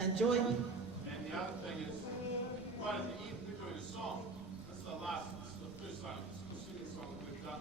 enjoy. And the other thing is, part of the evening we're doing a song. This is the first time, it's a singing song that we've done.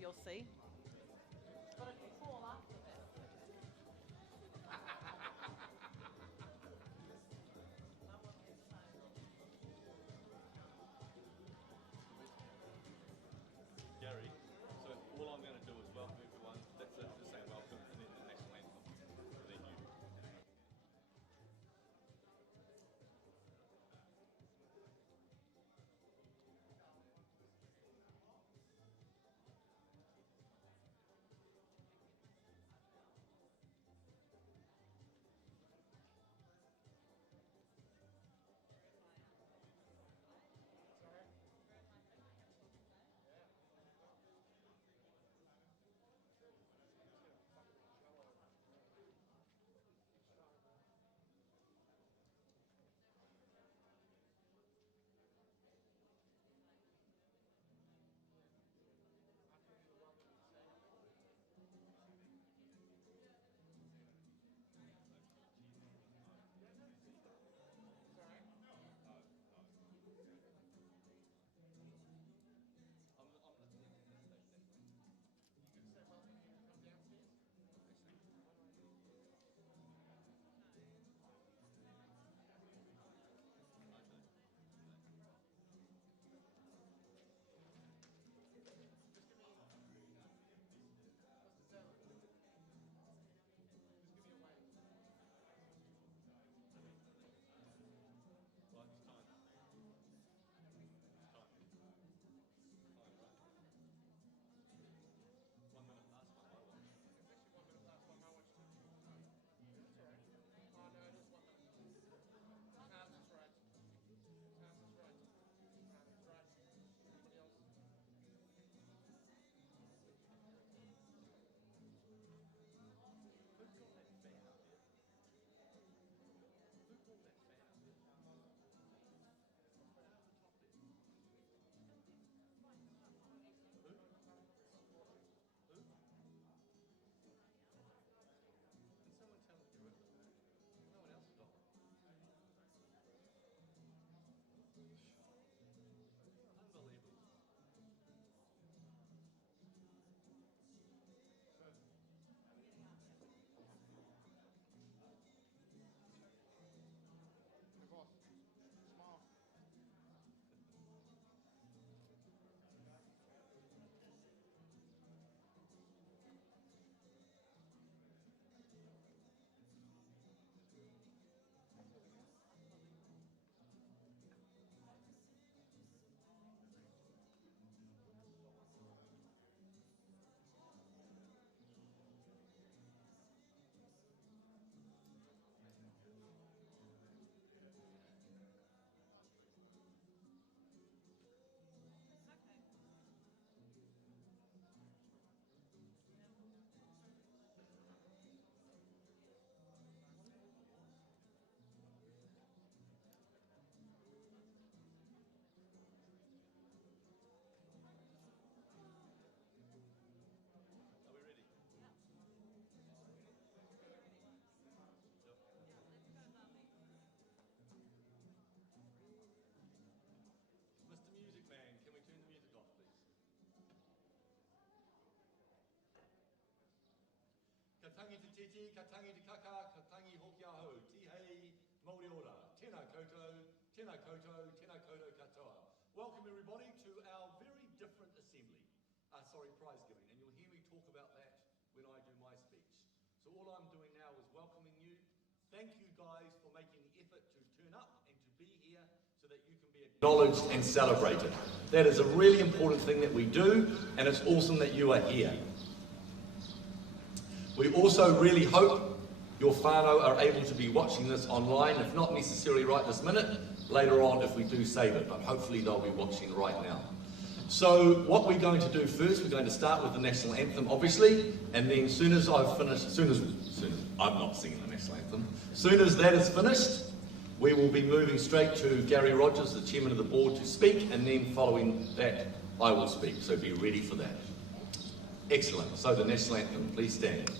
You'll see. Gary, so all I'm going to do is welcome everyone. That's it, just say welcome, and then the national anthem, and then you. tangi te titi, ka tangi te kaka, ka tangi hoki aho, tihei, Māori ora, tēnā koutou, tēnā koutou, tēnā koutou katoa. Welcome everybody to our very different assembly, Prizegiving, and you'll hear me talk about that when I do my speech. So all I'm doing now is welcoming you. Thank you guys for making the effort to turn up and to be here so that you can be acknowledged and celebrated. That is a really important thing that we do, and it's awesome that you are here. We also really hope your whānau are able to be watching this online, if not necessarily right this minute, later on if we do save it, but hopefully they'll be watching right now. So what we're going to do first, we're going to start with the national anthem, obviously, and then soon as I've finished, soon as I'm not singing the national anthem, soon as that is finished, we will be moving straight to Gary Rogers, the chairman of the board, to speak, and then following that, I will speak, so be ready for that. Excellent, so the national anthem, please stand.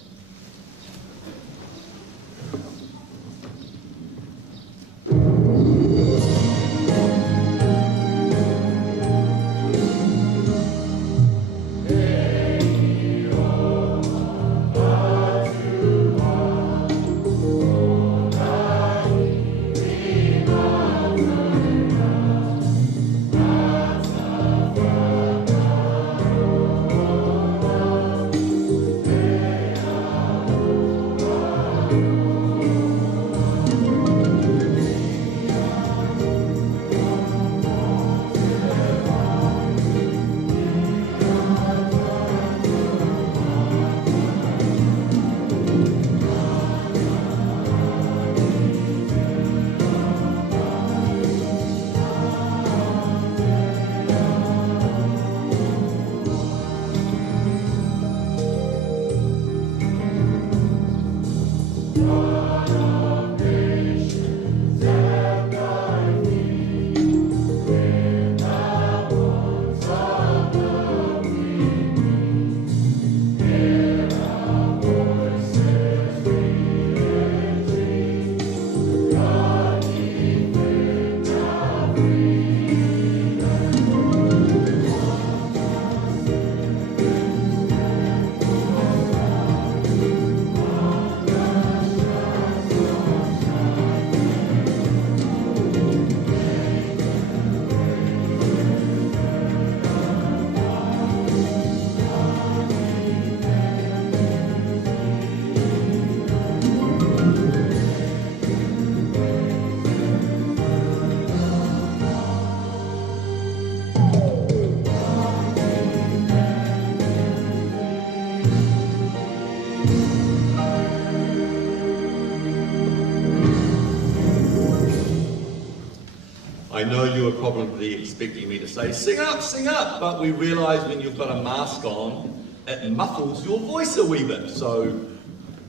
I know you were probably expecting me to say, sing up, but we realise when you've got a mask on, it muffles your voice a wee bit, so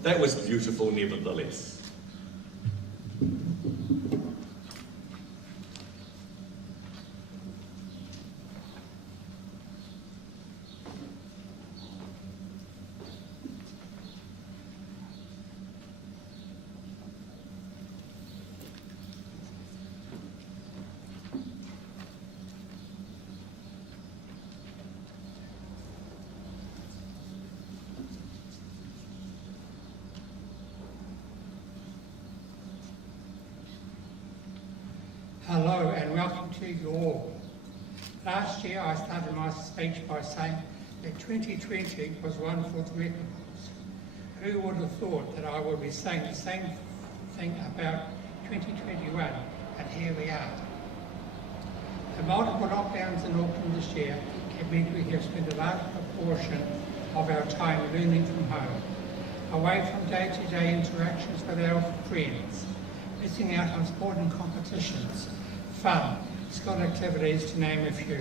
that was beautiful nevertheless. Hello and welcome to you all. Last year I started my speech by saying that 2020 was one for the records. Who would have thought that I would be saying the same thing about 2021, and here we are. The multiple lockdowns in Auckland this year have meant we have spent a large proportion of our time learning from home, away from day-to-day interactions with our friends, missing out on sporting competitions, fun, school activities, to name a few.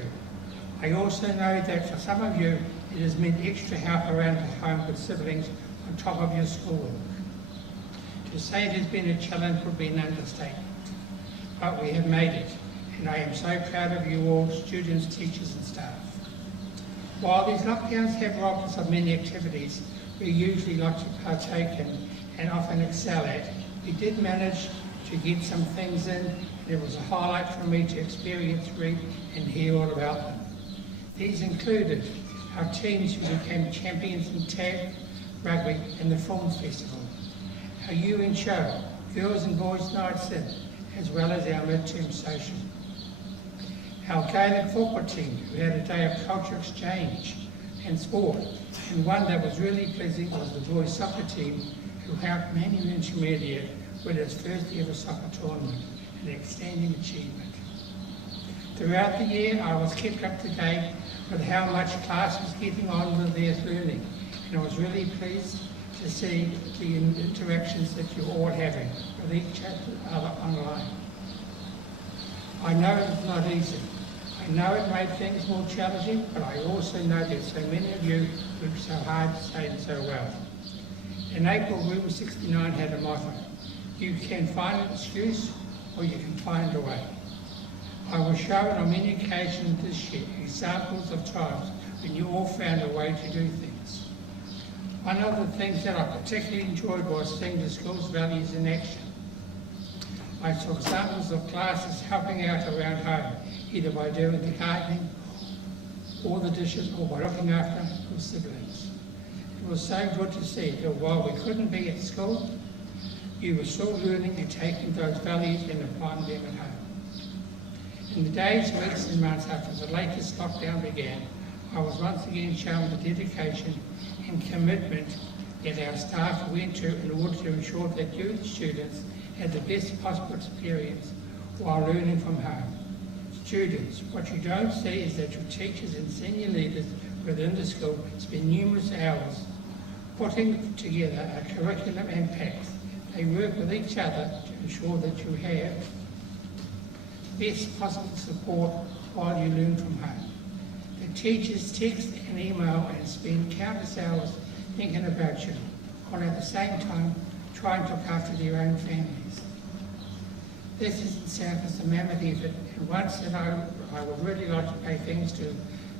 I also know that for some of you, it has meant extra help around the home with siblings on top of your schoolwork. To say it has been a challenge would be an understatement, but we have made it, and I am so proud of you all, students, teachers and staff. While these lockdowns have robbed us of many activities we usually like to partake in and often excel at, we did manage to get some things in, and it was a highlight for me to experience, read and hear all about them. These included our teams who became champions in tag, rugby and the film festival. Our UN show, Girls and Boys Nights In, as well as our midterm social. Our Gaelic football team, who had a day of culture exchange and sport, and one that was really pleasing was the boys soccer team, who helped Manurewa Intermediate with its first ever soccer tournament, an outstanding achievement. Throughout the year, I was kept up to date with how much class was getting on with their learning, and I was really pleased to see the interactions that you're all having with each other online. I know it's not easy. I know it made things more challenging, but I also know that so many of you worked so hard to say it so well. In April, Room 69 had a motto: you can find an excuse or you can find a way. I was shown on many occasions this year examples of times when you all found a way to do things. One of the things that I particularly enjoyed was seeing the school's values in action. I saw examples of classes helping out around home, either by doing the gardening or the dishes or by looking after your siblings. It was so good to see that while we couldn't be at school, you were still learning and taking those values and applying them at home. In the days, weeks and months after the latest lockdown began, I was once again shown the dedication and commitment that our staff went to in order to ensure that you, the students, had the best possible experience while learning from home. Students, what you don't see is that your teachers and senior leaders within the school spend numerous hours putting together a curriculum and packs. They work with each other to ensure that you have best possible support while you learn from home. The teachers text and email and spend countless hours thinking about you, while at the same time trying to look after their own families. This in itself is a mammoth effort, and once that I would really like to pay thanks to.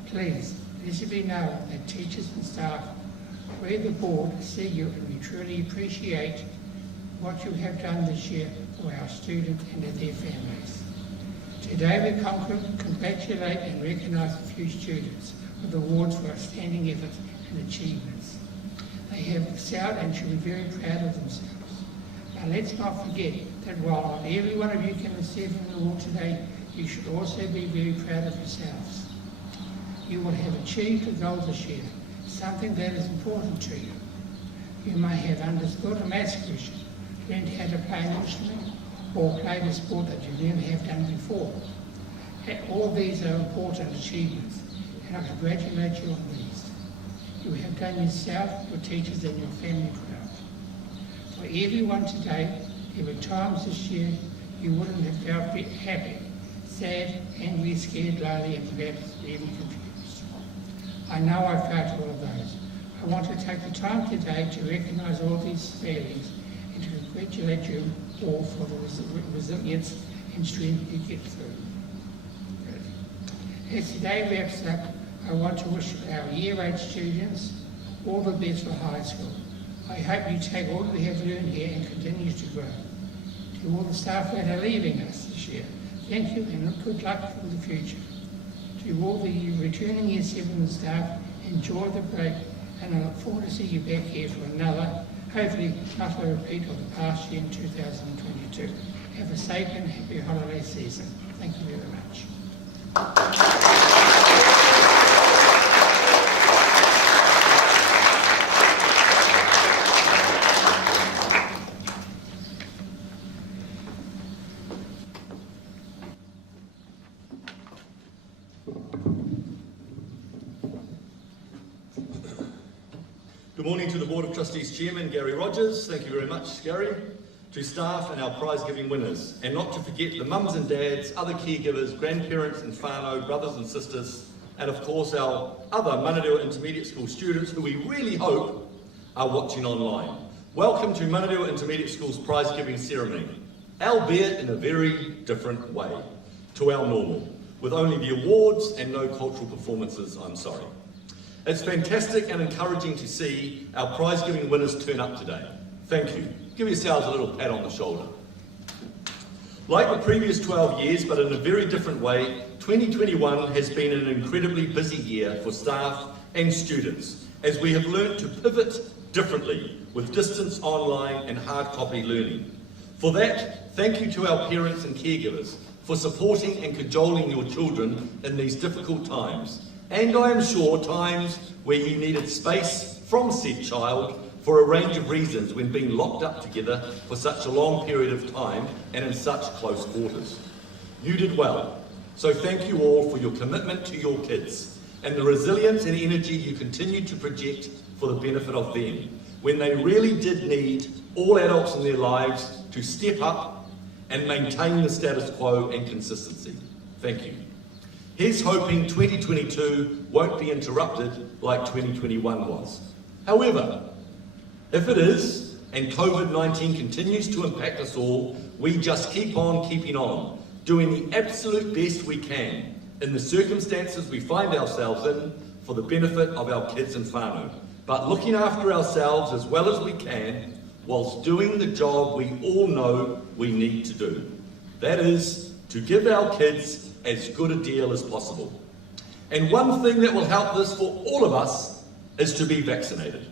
Please, let it be known that teachers and staff, we the board see you and we truly appreciate what you have done this year for our students and their families. Today we congratulate and recognise a few students with awards for outstanding efforts and achievements. They have excelled and should be very proud of themselves. Now let's not forget that while not every one of you can receive an award today, you should also be very proud of yourselves. You will have achieved a goal this year, something that is important to you. You may have understood a maths question, learned how to play an instrument, or played a sport that you never have done before. All these are important achievements, and I congratulate you on these. You have done yourself, your teachers, and your family proud. For everyone today, there were times this year you wouldn't have felt happy, sad, angry, scared, lonely, and perhaps even confused. I know I felt all of those. I want to take the time today to recognise all these feelings and to congratulate you all for the resilience and strength you get through. As today wraps up, I want to wish our Year 8 students all the best for high school. I hope you take all we have learned here and continue to grow. To all the staff that are leaving us this year, thank you and good luck for the future. To all the returning Year 7 staff, enjoy the break, and I look forward to seeing you back here for another, hopefully not a repeat of the past year in 2022. Have a safe and happy holiday season. Thank you very much. Good morning to the Board of Trustees Chairman, Gary Rogers. Thank you very much, Gary. To staff and our prize-giving winners. And not to forget the mums and dads, other caregivers, grandparents and whānau, brothers and sisters, and of course our other Manurewa Intermediate School students who we really hope are watching online. Welcome to Manurewa Intermediate School's prize-giving ceremony, albeit in a very different way to our normal, with only the awards and no cultural performances, I'm sorry. It's fantastic and encouraging to see our prize-giving winners turn up today. Thank you. Give yourselves a little pat on the shoulder. Like the previous 12 years, but in a very different way, 2021 has been an incredibly busy year for staff and students, as we have learned to pivot differently with distance online and hard copy learning. For that, thank you to our parents and caregivers for supporting and cajoling your children in these difficult times, and I am sure times where you needed space from said child for a range of reasons when being locked up together for such a long period of time and in such close quarters. You did well, so thank you all for your commitment to your kids and the resilience and energy you continue to project for the benefit of them when they really did need all adults in their lives to step up and maintain the status quo and consistency. Thank you. Here's hoping 2022 won't be interrupted like 2021 was. However, if it is, and COVID-19 continues to impact us all, we just keep on keeping on, doing the absolute best we can in the circumstances we find ourselves in for the benefit of our kids and whānau, but looking after ourselves as well as we can whilst doing the job we all know we need to do. That is, to give our kids as good a deal as possible. And one thing that will help this for all of us is to be vaccinated.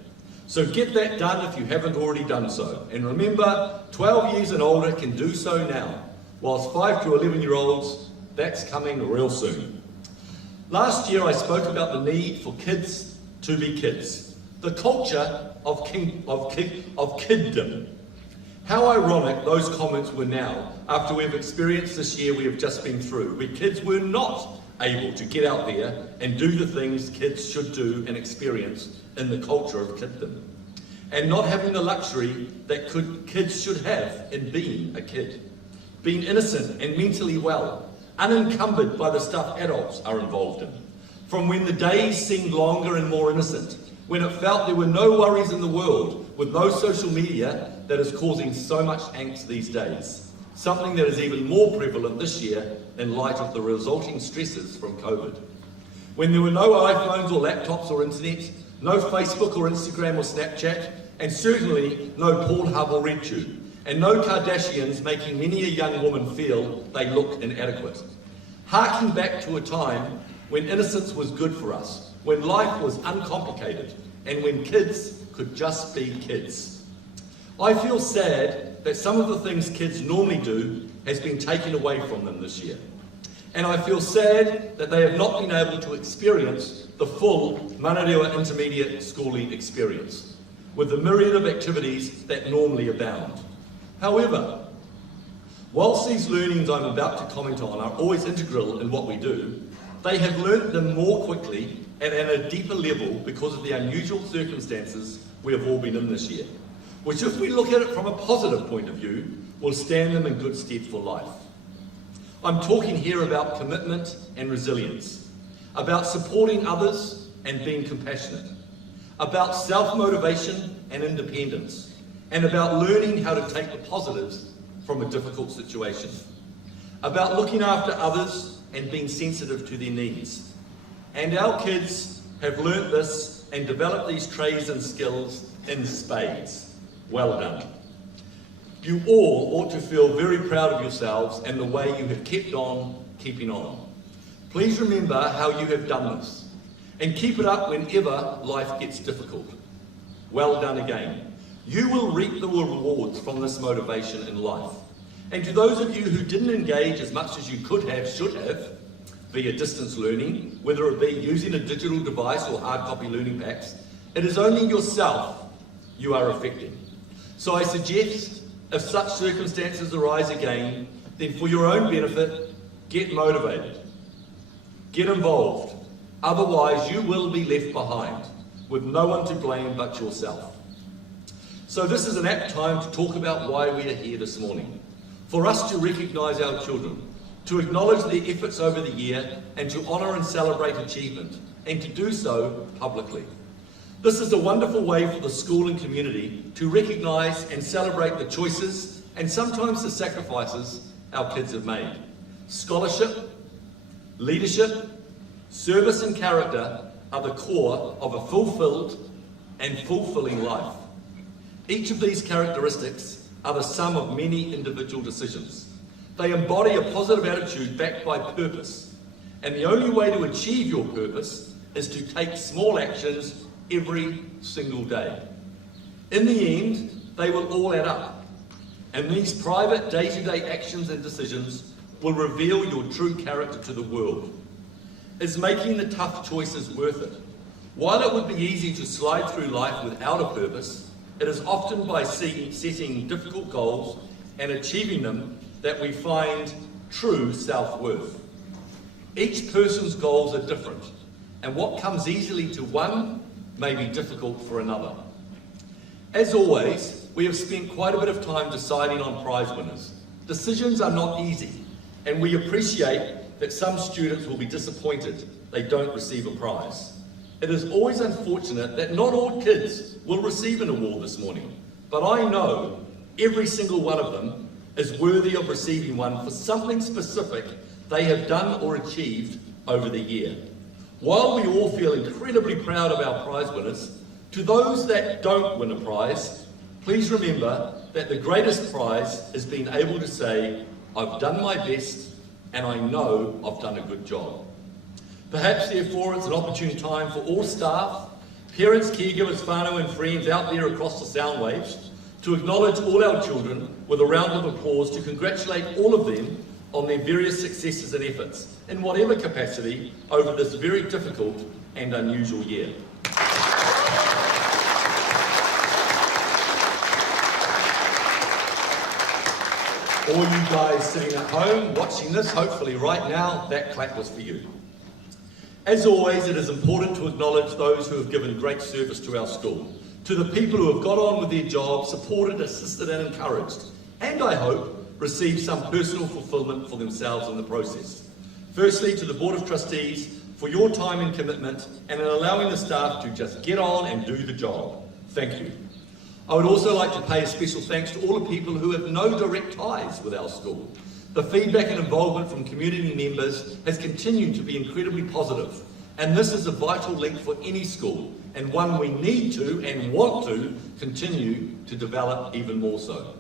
So get that done if you haven't already done so. And remember, 12 years and older can do so now, whilst 5 to 11-year-olds, that's coming real soon. Last year I spoke about the need for kids to be kids, the culture of kiddom. How ironic those comments were now, after we've experienced this year we have just been through, where kids were not able to get out there and do the things kids should do and experience in the culture of kiddom, and not having the luxury that kids should have in being a kid, being innocent and mentally well, unencumbered by the stuff adults are involved in, from when the days seemed longer and more innocent, when it felt there were no worries in the world, with no social media that is causing so much angst these days, something that is even more prevalent this year in light of the resulting stresses from COVID. When there were no iPhones or laptops or internet, no Facebook or Instagram or Snapchat, and certainly no Pornhub or RedTube, and no Kardashians making many a young woman feel they look inadequate. Harking back to a time when innocence was good for us, when life was uncomplicated, and when kids could just be kids. I feel sad that some of the things kids normally do has been taken away from them this year. And I feel sad that they have not been able to experience the full Manurewa intermediate schooling experience, with the myriad of activities that normally abound. However, whilst these learnings I'm about to comment on are always integral in what we do, they have learnt them more quickly and at a deeper level because of the unusual circumstances we have all been in this year, which, if we look at it from a positive point of view, will stand them in good stead for life. I'm talking here about commitment and resilience, about supporting others and being compassionate, about self-motivation and independence, and about learning how to take the positives from a difficult situation, about looking after others and being sensitive to their needs. And our kids have learnt this and developed these trades and skills in spades. Well done. You all ought to feel very proud of yourselves and the way you have kept on keeping on. Please remember how you have done this, and keep it up whenever life gets difficult. Well done again. You will reap the rewards from this motivation in life. And to those of you who didn't engage as much as you could have, should have, via distance learning, whether it be using a digital device or hard copy learning packs, it is only yourself you are affecting. So I suggest, if such circumstances arise again, then for your own benefit, get motivated, get involved. Otherwise, you will be left behind, with no one to blame but yourself. So this is an apt time to talk about why we are here this morning. For us to recognise our children, to acknowledge their efforts over the year, and to honour and celebrate achievement, and to do so publicly. This is a wonderful way for the school and community to recognise and celebrate the choices and sometimes the sacrifices our kids have made. Scholarship, leadership, service and character are the core of a fulfilled and fulfilling life. Each of these characteristics are the sum of many individual decisions. They embody a positive attitude backed by purpose, and the only way to achieve your purpose is to take small actions every single day. In the end, they will all add up. And these private day-to-day actions and decisions will reveal your true character to the world. Is making the tough choices worth it? While it would be easy to slide through life without a purpose, it is often by setting difficult goals and achieving them that we find true self-worth. Each person's goals are different, and what comes easily to one may be difficult for another. As always, we have spent quite a bit of time deciding on prize winners. Decisions are not easy, and we appreciate that some students will be disappointed they don't receive a prize. It is always unfortunate that not all kids will receive an award this morning, but I know every single one of them is worthy of receiving one for something specific they have done or achieved over the year. While we all feel incredibly proud of our prize winners, to those that don't win a prize, please remember that the greatest prize is being able to say, I've done my best and I know I've done a good job. Perhaps, therefore, it's an opportune time for all staff, parents, caregivers, whānau and friends out there across the sound waves to acknowledge all our children with a round of applause to congratulate all of them on their various successes and efforts, in whatever capacity, over this very difficult and unusual year. All you guys sitting at home watching this, hopefully right now, that clap was for you. As always, it is important to acknowledge those who have given great service to our school, to the people who have got on with their jobs, supported, assisted and encouraged, and I hope received some personal fulfilment for themselves in the process. Firstly, to the Board of Trustees for your time and commitment and in allowing the staff to just get on and do the job. Thank you. I would also like to pay a special thanks to all the people who have no direct ties with our school. The feedback and involvement from community members has continued to be incredibly positive, and this is a vital link for any school, and one we need to and want to continue to develop even more so.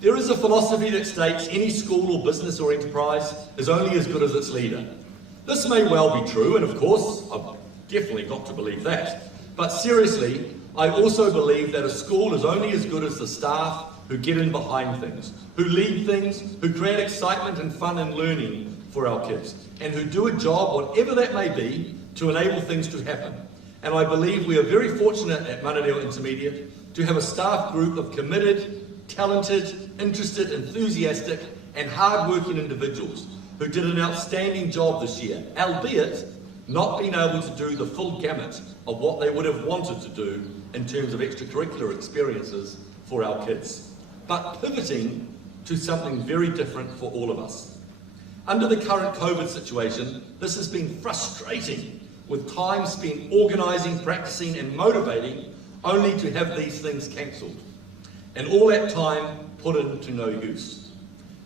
There is a philosophy that states any school or business or enterprise is only as good as its leader. This may well be true, and of course, I've definitely got to believe that, but seriously, I also believe that a school is only as good as the staff who get in behind things, who lead things, who create excitement and fun and learning for our kids, and who do a job, whatever that may be, to enable things to happen. And I believe we are very fortunate at Manurewa Intermediate to have a staff group of committed, talented, interested, enthusiastic, and hard-working individuals who did an outstanding job this year, albeit not being able to do the full gamut of what they would have wanted to do in terms of extracurricular experiences for our kids, but pivoting to something very different for all of us. Under the current COVID situation, this has been frustrating, with time spent organising, practicing and motivating, only to have these things cancelled, and all that time put into no use.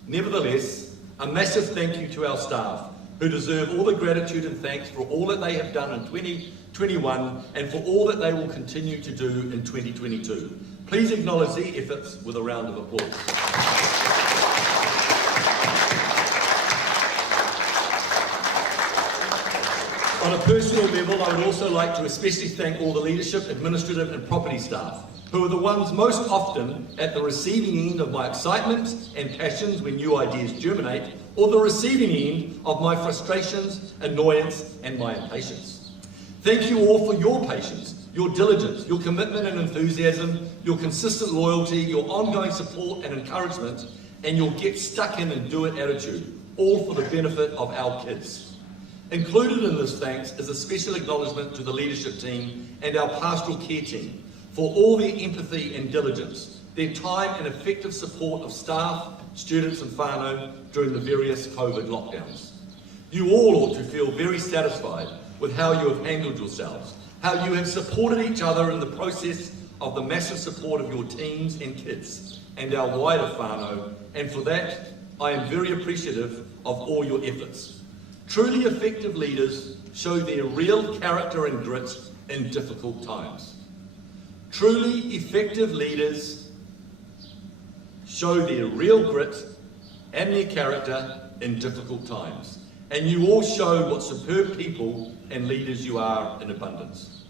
Nevertheless, a massive thank you to our staff, who deserve all the gratitude and thanks for all that they have done in 2021 and for all that they will continue to do in 2022. Please acknowledge their efforts with a round of applause. On a personal level, I would also like to especially thank all the leadership, administrative and property staff, who are the ones most often at the receiving end of my excitement and passions when new ideas germinate, or the receiving end of my frustrations, annoyance and my impatience. Thank you all for your patience, your diligence, your commitment and enthusiasm, your consistent loyalty, your ongoing support and encouragement, and your get stuck in and do it attitude, all for the benefit of our kids. Included in this thanks is a special acknowledgement to the leadership team and our pastoral care team for all their empathy and diligence, their time and effective support of staff, students and whānau during the various COVID lockdowns. You all ought to feel very satisfied with how you have handled yourselves, how you have supported each other in the process of the massive support of your teams and kids and our wider whānau, and for that I am very appreciative of all your efforts. Truly effective leaders show their real character and grit in difficult times. Truly effective leaders show their real grit and their character in difficult times. And you all show what superb people and leaders you are in abundance.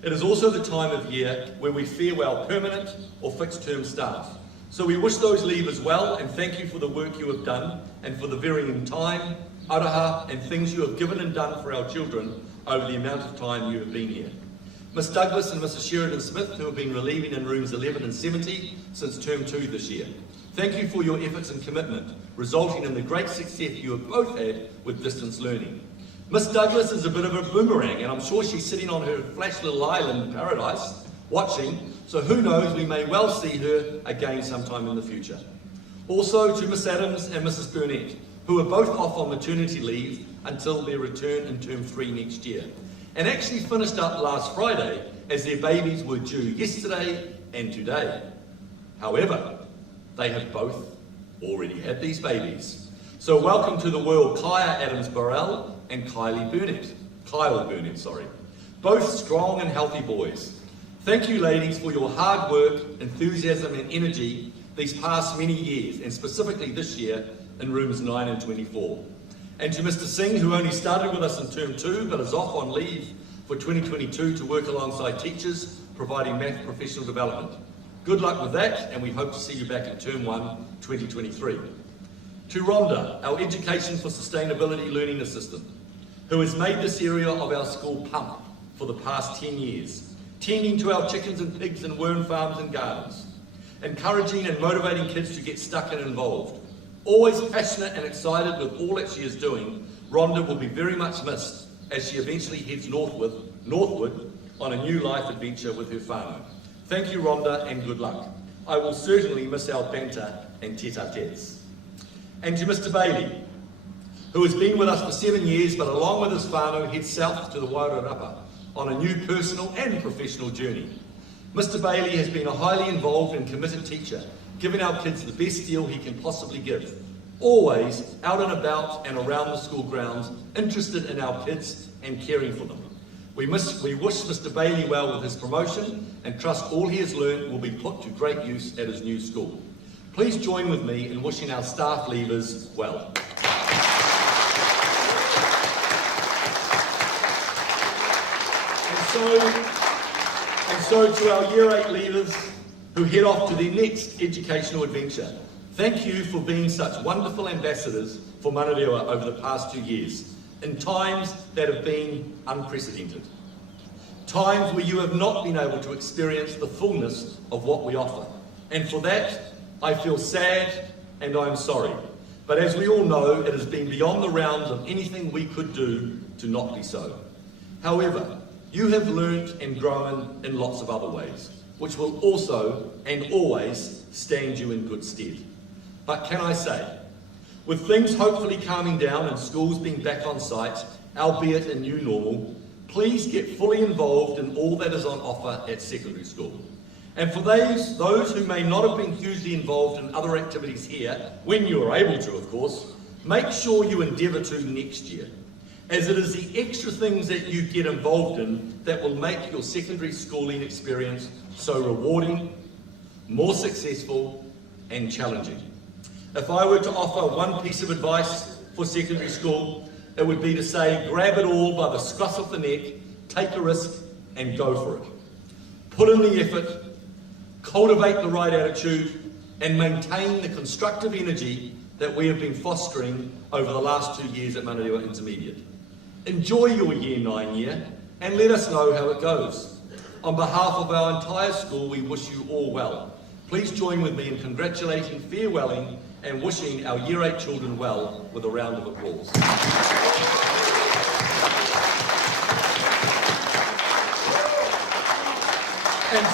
It is also the time of year where we farewell permanent or fixed term staff. So we wish those leavers well and thank you for the work you have done and for the varying time, araha and things you have given and done for our children over the amount of time you have been here. Miss Douglas and Mrs Sheridan Smith, who have been relieving in rooms 11 and 70 since term 2 this year. Thank you for your efforts and commitment, resulting in the great success you have both had with distance learning. Miss Douglas is a bit of a boomerang, and I'm sure she's sitting on her flash little island in paradise, watching, so who knows, we may well see her again sometime in the future. Also to Miss Adams and Mrs Burnett, who are both off on maternity leave until their return in term 3 next year, and actually finished up last Friday as their babies were due yesterday and today. However, they have both already had these babies. So welcome to the world Kaya Adams-Burrell and Kyle Burnett, both strong and healthy boys. Thank you ladies for your hard work, enthusiasm and energy these past many years, and specifically this year in rooms 9 and 24. And to Mr Singh, who only started with us in term 2 but is off on leave for 2022 to work alongside teachers providing math professional development. Good luck with that, and we hope to see you back in term 1 2023. To Rhonda, our Education for Sustainability Learning Assistant, who has made this area of our school pump for the past 10 years, tending to our chickens and pigs and worm farms and gardens, encouraging and motivating kids to get stuck and involved. Always passionate and excited with all that she is doing, Rhonda will be very much missed as she eventually heads northward on a new life adventure with her whānau. Thank you Rhonda and good luck. I will certainly miss our banter and tete-a-tetes. And to Mr Bailey, who has been with us for 7 years, but along with his whānau heads south to the Wairarapa on a new personal and professional journey. Mr Bailey has been a highly involved and committed teacher, giving our kids the best deal he can possibly give. Always out and about and around the school grounds, interested in our kids and caring for them. We wish Mr Bailey well with his promotion and trust all he has learned will be put to great use at his new school. Please join with me in wishing our staff leavers well. And so to our Year 8 leavers who head off to their next educational adventure, thank you for being such wonderful ambassadors for Manurewa over the past 2 years, in times that have been unprecedented. Times where you have not been able to experience the fullness of what we offer. And for that, I feel sad and I am sorry. But as we all know, it has been beyond the realms of anything we could do to not be so. However, you have learnt and grown in lots of other ways, which will also and always stand you in good stead. But can I say, with things hopefully calming down and schools being back on site, albeit a new normal, please get fully involved in all that is on offer at secondary school. And for those who may not have been hugely involved in other activities here, when you are able to, of course, make sure you endeavour to next year, as it is the extra things that you get involved in that will make your secondary schooling experience so rewarding, more successful and challenging. If I were to offer one piece of advice for secondary school, it would be to say, grab it all by the scruff of the neck, take a risk and go for it. Put in the effort, cultivate the right attitude and maintain the constructive energy that we have been fostering over the last 2 years at Manurewa Intermediate. Enjoy your Year 9 year and let us know how it goes. On behalf of our entire school, we wish you all well. Please join with me in congratulating, farewelling and wishing our Year 8 children well with a round of applause. And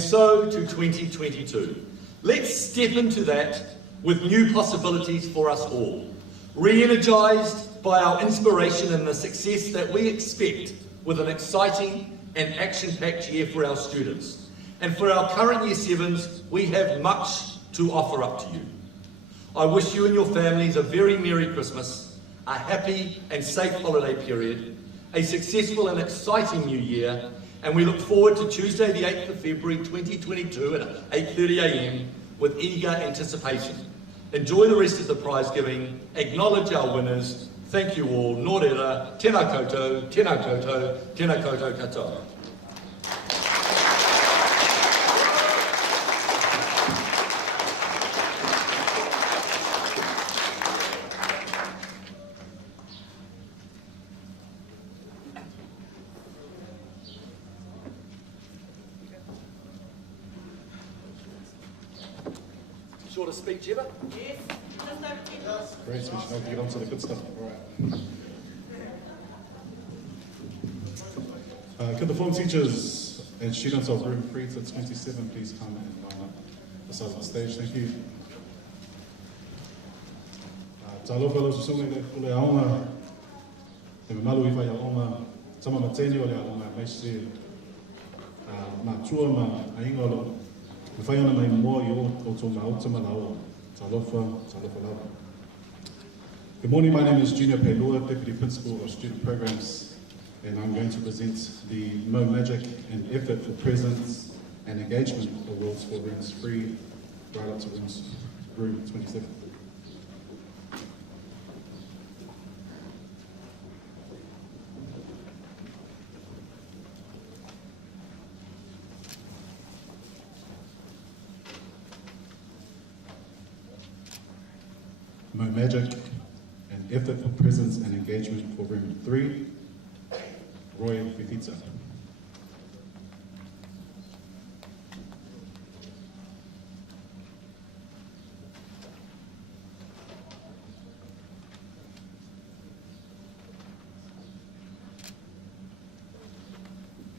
so to 2022. Let's step into that with new possibilities for us all. Re-energised by our inspiration and the success that we expect with an exciting and action-packed year for our students. And for our current Year 7s, we have much to offer up to you. I wish you and your families a very Merry Christmas, a happy and safe holiday period, a successful and exciting new year, and we look forward to Tuesday the 8th of February 2022 at 8:30 a.m. with eager anticipation. Enjoy the rest of the prize giving, acknowledge our winners, Thank you all. Nō reira, tēnā koutou, tēnā koutou, tēnā koutou katoa. Shorter speech ever? Yes. Just over 10 minutes. Great, so we should have to get on to the good stuff. All right. Could the form teachers and students of room 3 to 27 please come and line up beside the stage? Thank you. Talo fellows, usunga ule aonga, te me malu iwhai aonga, tama mateni ole aonga, meisi, ma tua ma ainga olo, me whai ana mai mua I o tō mautama laua, talofa laua. Good morning, my name is Junior Pelua, Deputy Principal of Student Programs, and I'm going to present the Mo Magic and Effort for Presence and Engagement Awards for rooms 3 right up to room 27. Mo Magic and Effort for Presence and Engagement for room 3, Roy Fifitza.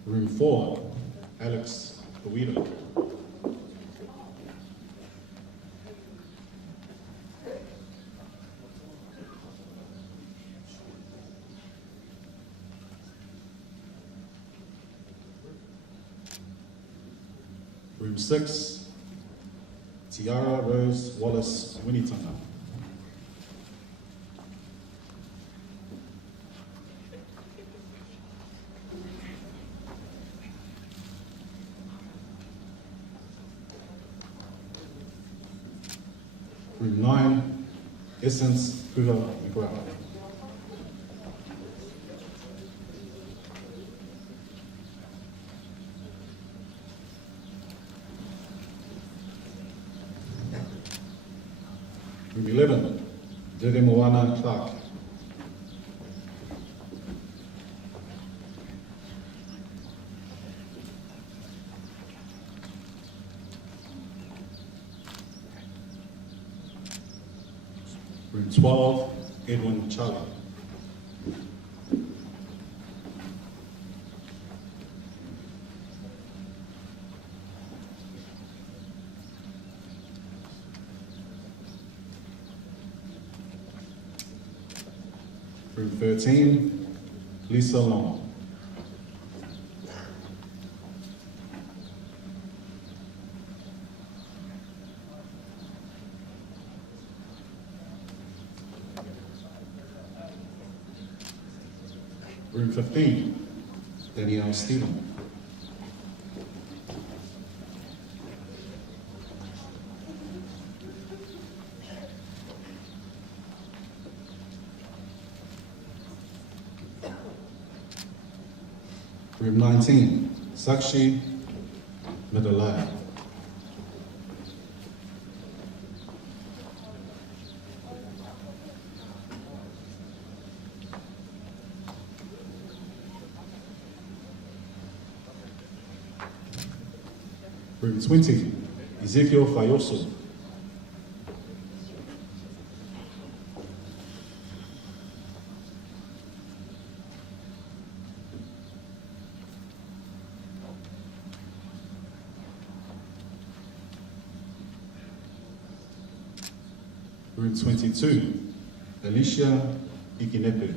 Room 4, Alex Guido. Room 6, Tiara Rose Wallace Winitanga. Room 9, Essence Hula McGrath. Room 11, Dede Moana Clark. Room 12, Edwin Charlie. Room 13, Lisa Long. Room 15, Danielle Stephen. Room 19, Sakshi Medalaya. Room 20, Ezekiel Fayoso. Room 22, Alicia Ikinepe.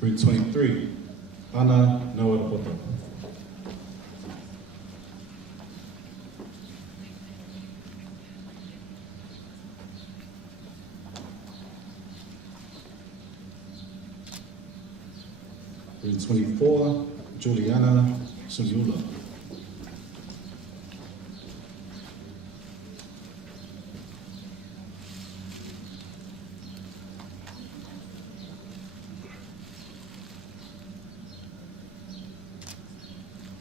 Room 23, Ana Noarapoto. Room 24, Juliana Sunyula.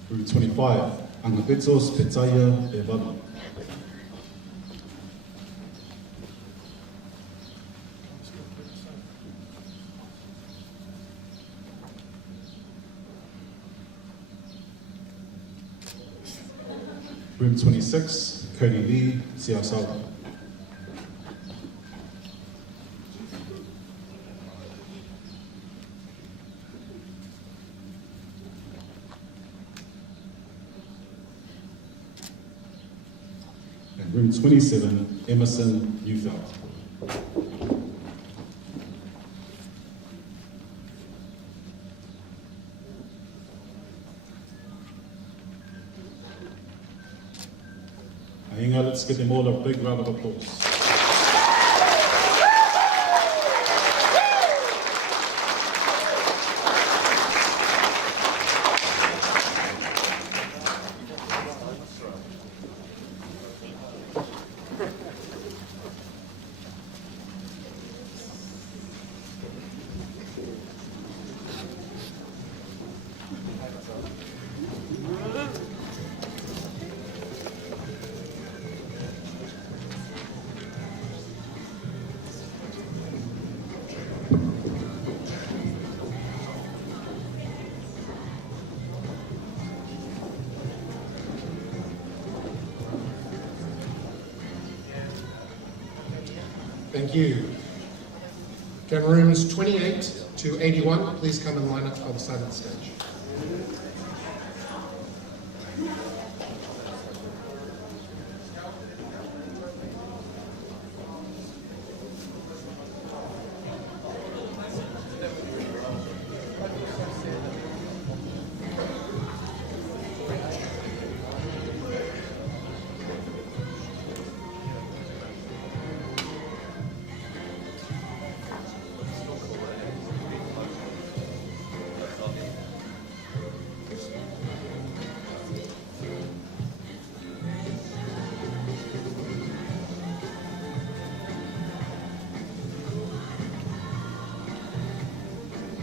Room 25, Angapitos Petaya Evalo. Room 26, Cody Lee Siasawa. And room 27, Emerson Neufeld. Ainga, let's give them all a big round of applause. Thank you. Can rooms 28 to 81 please come and line up by the side of the stage?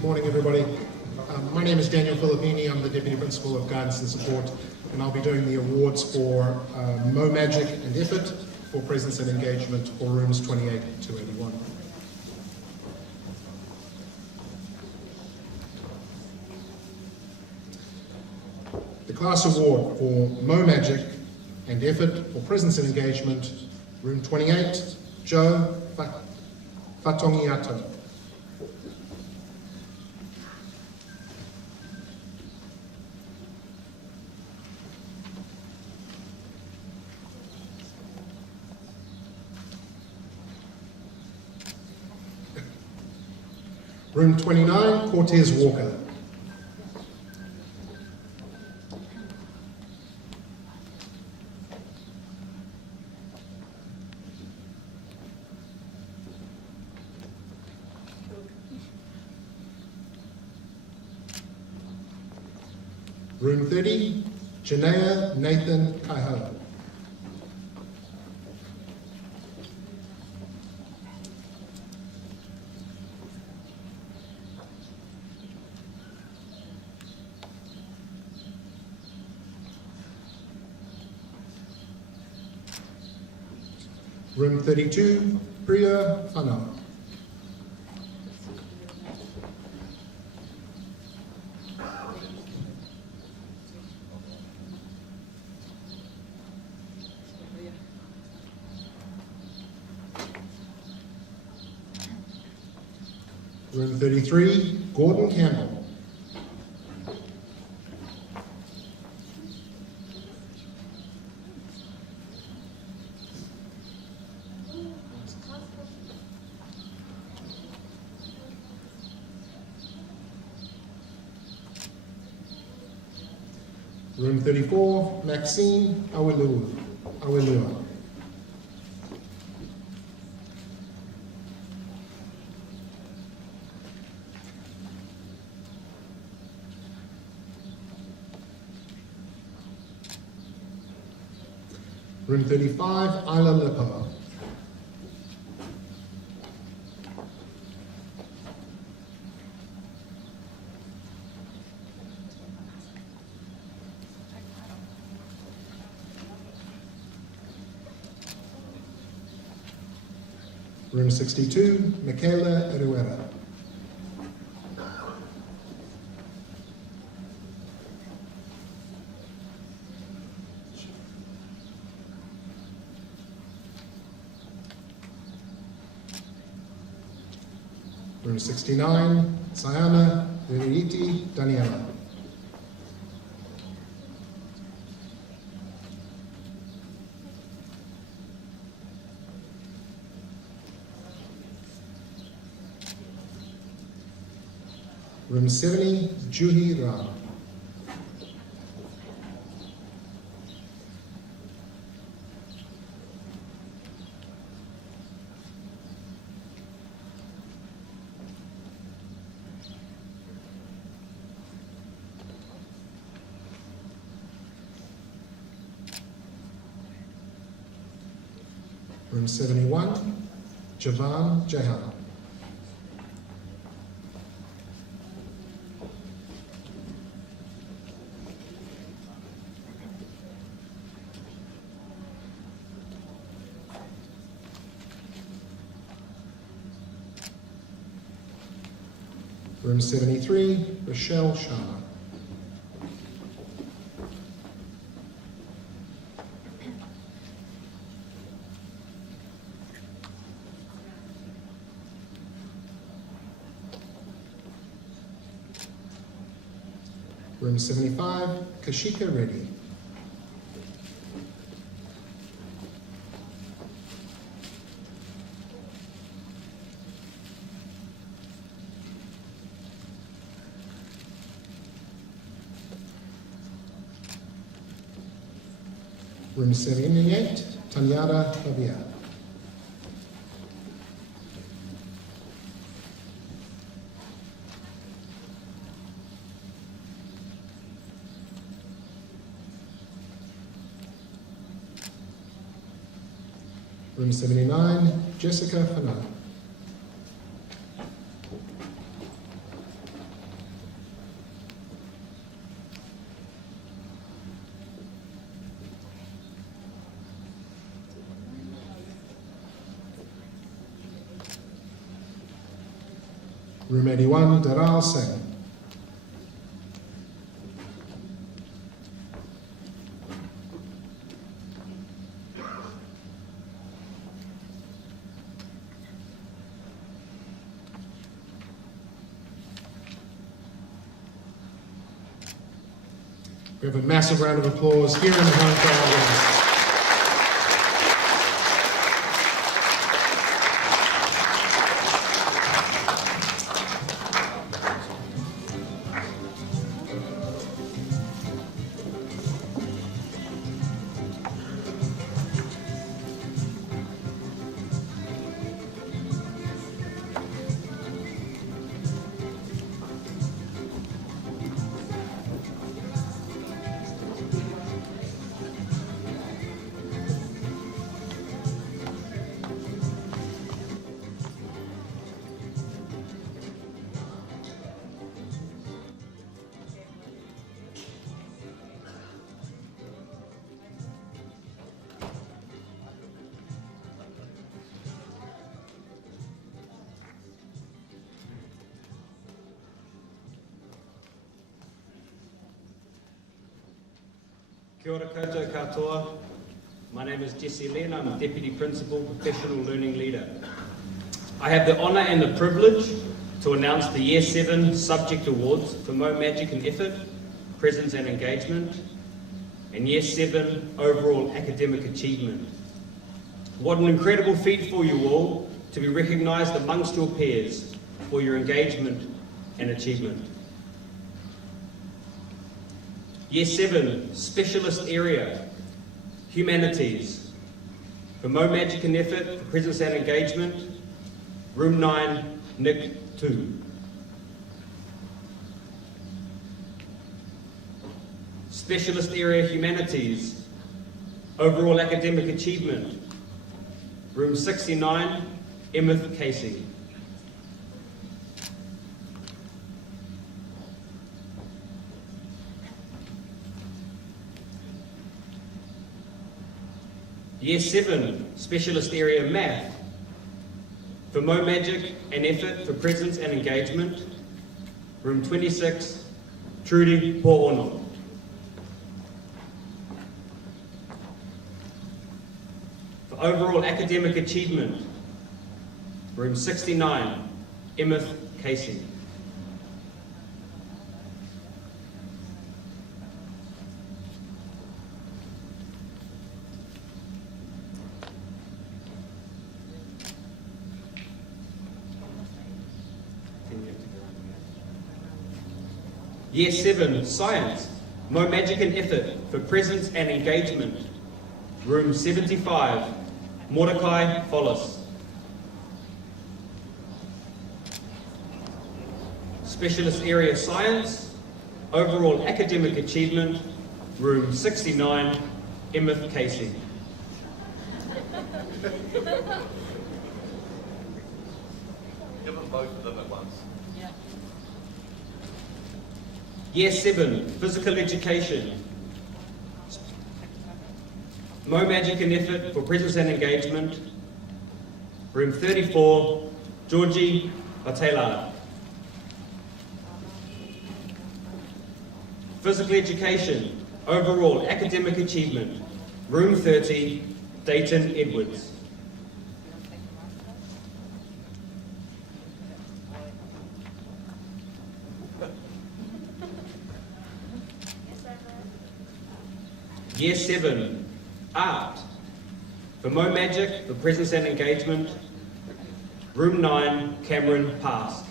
Morning, everybody. My name is Daniel Filippini. I'm the Deputy Principal of Guidance and Support, and I'll be doing the awards for Mo Magic and Effort for presence and engagement for rooms 28 to 81. The class award for Mo Magic and Effort for presence and engagement, room 28, Joe Fatongiato. Room 29, Cortez Walker. Room 30, Janaea Nathan Kaiho. Room 32, Priya Fana. Room 33, Gordon Campbell. Room 34, Maxine Awelua. Room 35, Isla Lipo. Room 62, Michaela Eruera. Room 69, Sayana Veriti Daniela. Room 70, Juhi Ram. Room 71, Javan Jehan. Room 73, Rochelle Sharma. Room 75, Kashika Reddy. Room 78, Tanyara Pavia. Room 79, Jessica Fana. Room 81, Daral Singh. We have a massive round of applause here in the home for our guests. Kia ora koutou katoa. My name is Jesse Len. I'm a Deputy Principal, Professional Learning Leader. I have the honour and the privilege to announce the Year 7 Subject Awards for Mo Magic and Effort, Presence and Engagement, and Year 7 Overall Academic Achievement. What an incredible feat for you all to be recognised amongst your peers for your engagement and achievement. Year 7, Specialist Area, Humanities. For Mo Magic and Effort, for Presence and Engagement, Room 9, Nick 2. Specialist Area, Humanities. Overall academic achievement, room 69, Emmett Casey. Year 7, Specialist Area Math. For Mo Magic and effort for presence and engagement, room 26, Trudy Po'ono. For overall academic achievement, room 69, Emmett Casey. Year 7, Science, Mo Magic and effort for presence and engagement, room 75, Mordecai Follis. Specialist Area Science, overall academic achievement, room 69, Emmett Casey. Give them both of them at once. Year 7, Physical Education. Mo Magic and effort for presence and engagement, room 34, Georgie Vatela. Physical Education, overall academic achievement, room 30, Dayton Edwards. Year 7, Art. For Mo Magic, for presence and engagement, room 9, Cameron Pass.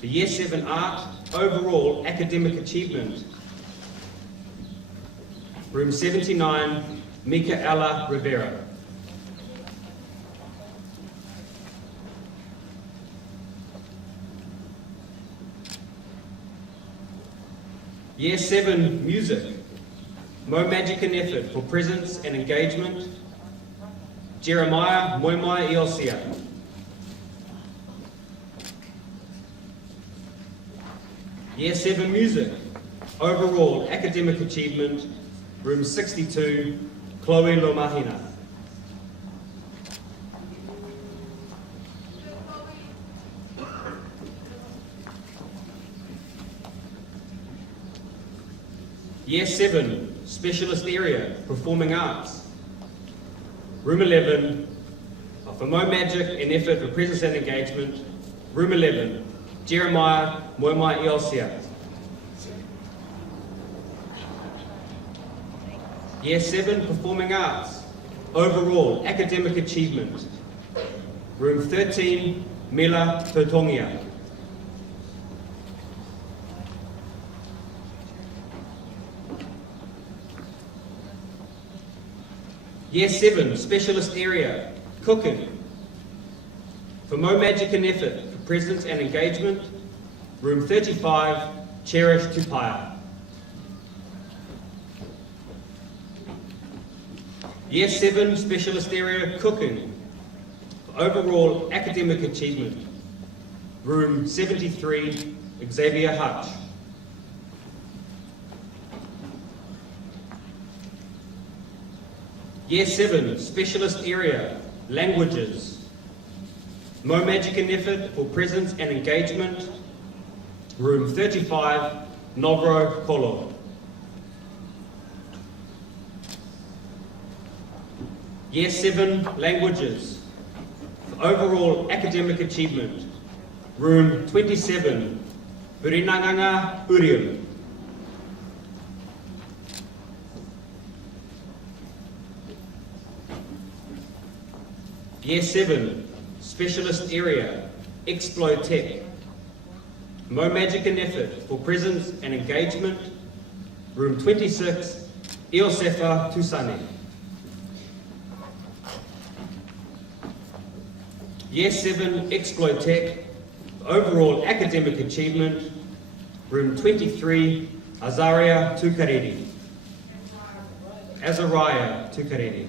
For Year 7 Art, overall academic achievement, room 79, Micaela Rivera. Year 7 Music, Mo Magic and effort for presence and engagement, Jeremiah Moimai Iosia. Year 7 Music, overall academic achievement, room 62, Chloe Lomahina. Year 7, Specialist Area, Performing Arts. Room 11, for Mo Magic and effort for presence and engagement, room 11, Jeremiah Moimai Iosia. Year 7, Performing Arts, overall academic achievement, room 13, Mela Totongia. Year 7, Specialist Area, Cooking. For Mo Magic and effort for presence and engagement, room 35, Cherish Tupaya. Year 7, Specialist Area, Cooking. For overall academic achievement, room 73, Xavier Hutch. Year 7, Specialist Area, Languages. Mo Magic and effort for presence and engagement, room 35, Novro Kolo. Year 7, Languages. For overall academic achievement, room 27, Urinanganga Urium. Year 7, Specialist Area, Explo Tech. Mo Magic and effort for presence and engagement, room 26, Iosefa Tusani. Year 7, Explo Tech, overall academic achievement, room 23, Azaria Tukariri. Azariah Tukariri.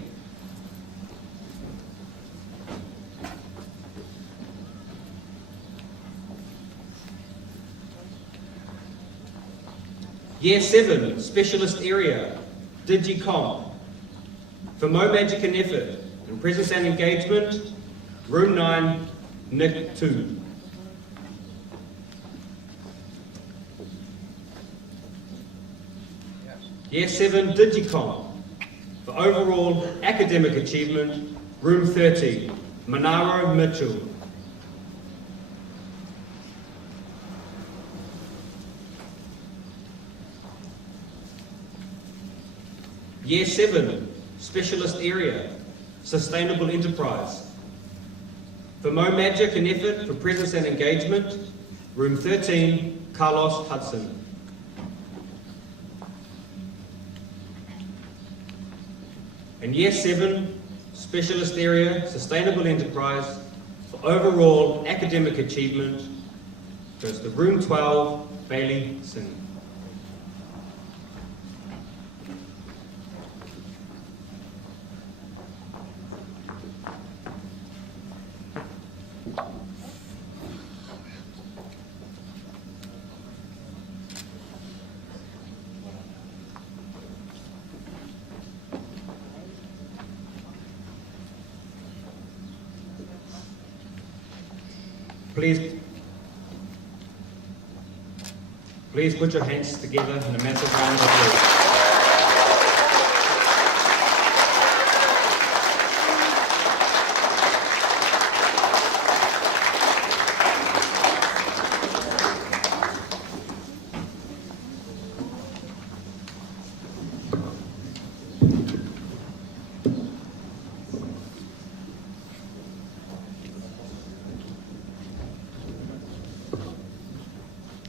Year 7, Specialist Area, Digicom. For Mo Magic and Effort, and Presence and Engagement, Room 9, Nick 2. Year 7, Digicom. For Overall Academic Achievement, Room 30, Manaro Mitchell. Year 7, Specialist Area, Sustainable Enterprise. For Mo Magic and Effort for Presence and Engagement, Room 13, Carlos Hudson. And Year 7, Specialist Area, Sustainable Enterprise for Overall Academic Achievement goes to Room 12, Bailey Singh. Please put your hands together in a massive round of applause.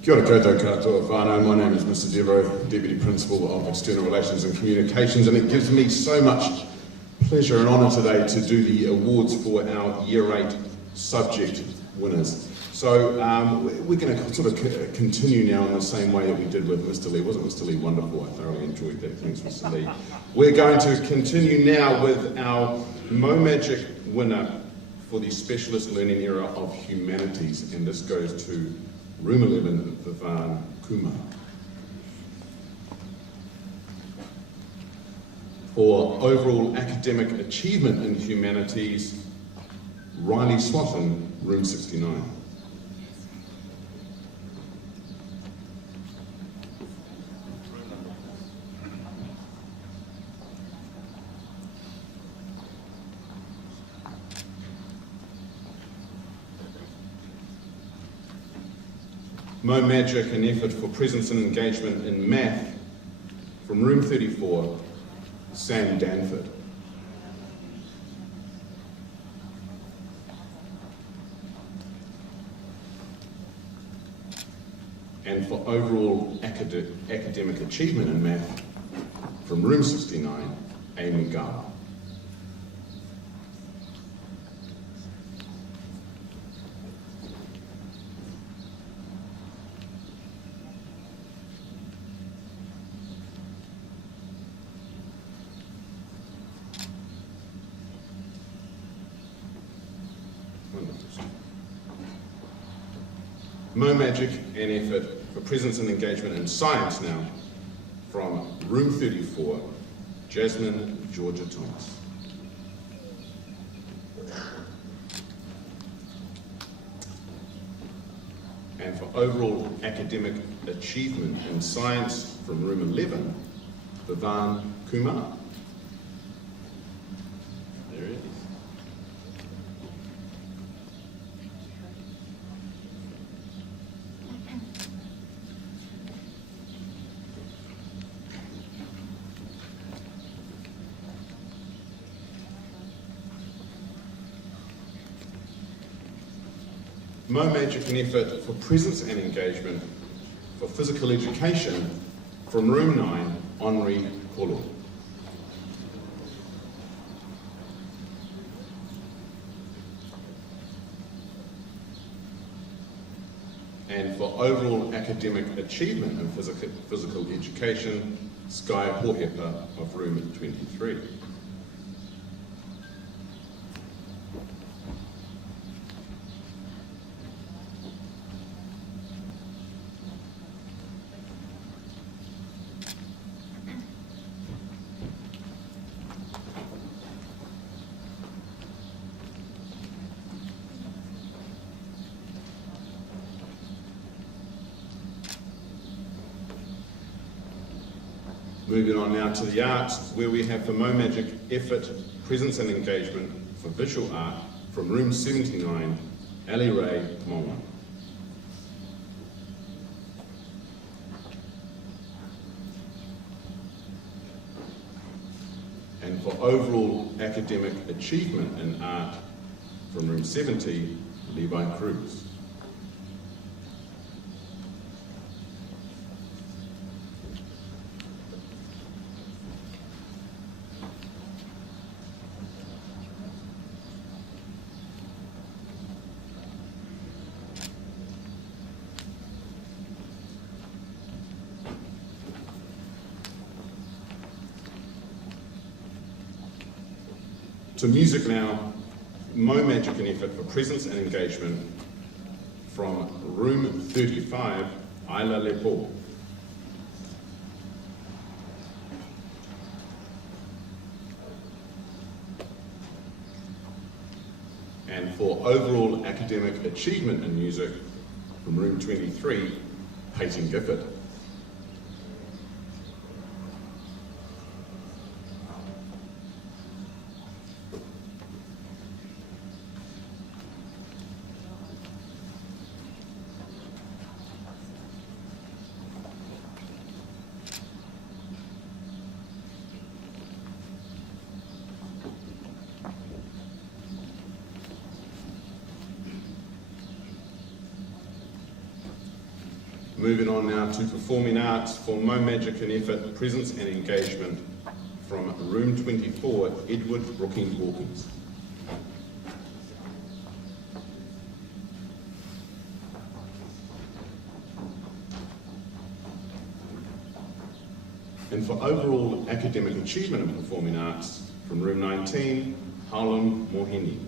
Kia ora koutou katoa whānau. My name is Mr. Devo, Deputy Principal of External Relations and Communications, and it gives me so much pleasure and honour today to do the awards for our Year 8 subject winners. So we're going to sort of continue now in the same way that we did with Mr. Lee. Wasn't Mr. Lee wonderful? I thoroughly enjoyed that. Thanks, Mr. Lee. We're going to continue now with our Mo Magic winner for the Specialist Learning Area of Humanities, and this goes to Room 11, Vivan Kumar. For Overall Academic Achievement in Humanities, Riley Swatton, Room 69. Mo Magic and Effort for Presence and Engagement in Math, from Room 34, Sam Danford. And for Overall Academic Achievement in Math, from Room 69, Amy Garr. Mo Magic and Effort for Presence and Engagement in Science now, from Room 34, Jasmine Georgia Thomas. And for Overall Academic Achievement in Science, from Room 11, Vivan Kumar. There it is. Mo Magic and Effort for Presence and Engagement for Physical Education, from Room 9, Henri Kolo. And for overall academic achievement in physical education, Sky Hohepa of room 23. Moving on now to the arts, where we have for Mo Magic effort, presence and engagement for visual art from room 79, Ali Ray Monga. And for overall academic achievement in art from room 70, Levi Cruz. To music now, Mo Magic and effort for presence and engagement from room 35, Isla Lepo. And for overall academic achievement in music from room 23, Peyton Gifford. Moving on now to performing arts for Mo Magic and effort, presence and engagement from room 24, Edward Brookings Walkins. And for overall academic achievement in performing arts from room 19, Harlem Mohini.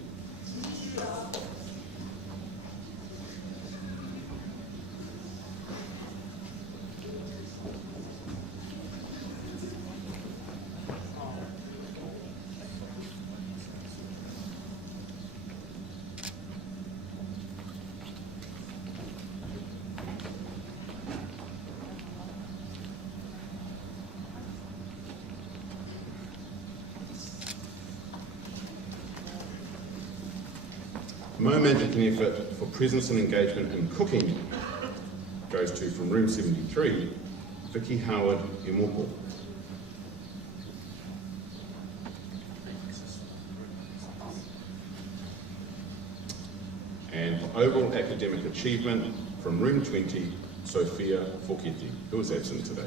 Mo Magic and effort for presence and engagement in cooking goes to, from room 73, Vicky Howard Imoko. And for overall academic achievement from room 20, Sophia Fokiti, who is absent today.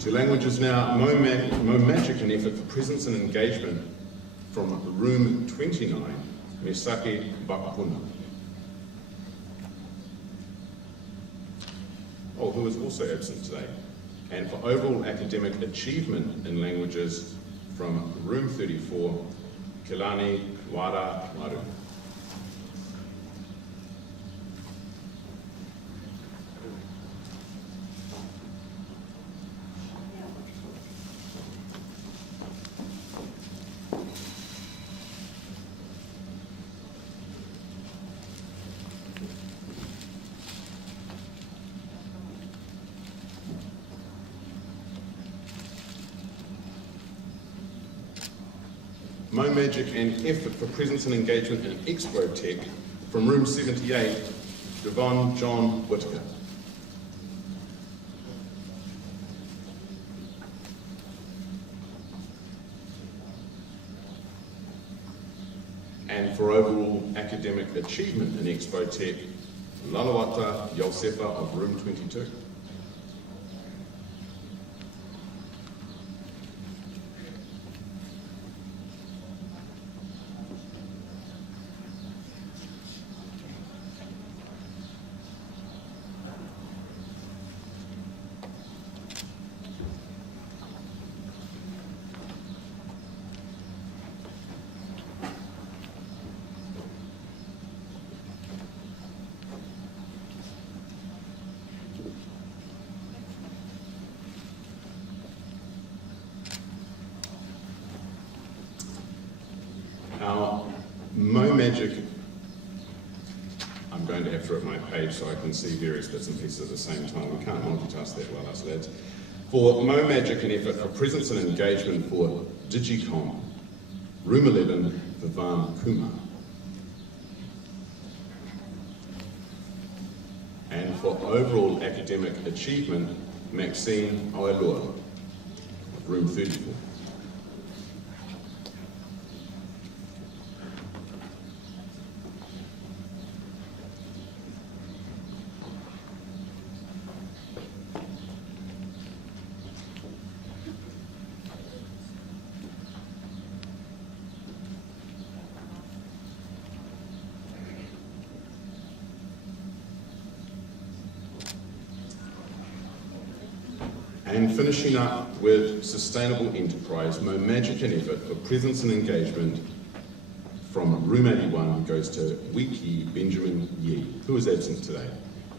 To languages now, Mo Magic and effort for presence and engagement from room 29, Misaki Bakapuna. Oh, who is also absent today. And for overall academic achievement in languages from room 34, Kilani Wara Maru. Mo Magic and effort for presence and engagement in Expo Tech from room 78, Devon John Whitaker. and for overall academic achievement in Expo Tech, Lalawata Yosefa of Room 22. Our Mo Magic, I'm going to have to rip my page so I can see various bits and pieces at the same time. We can't multitask that well, us lads. For Mo Magic and effort for presence and engagement for Digicom, Room 11, Vivan Kumar. And for overall academic achievement, Maxine Oelua, Room 34. And finishing up with Sustainable Enterprise, Mo Magic and effort for presence and engagement from Room 81 goes to Wiki Benjamin Yee, who is absent today.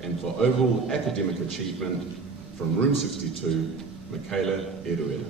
And for overall academic achievement from Room 62, Michaela Eruela.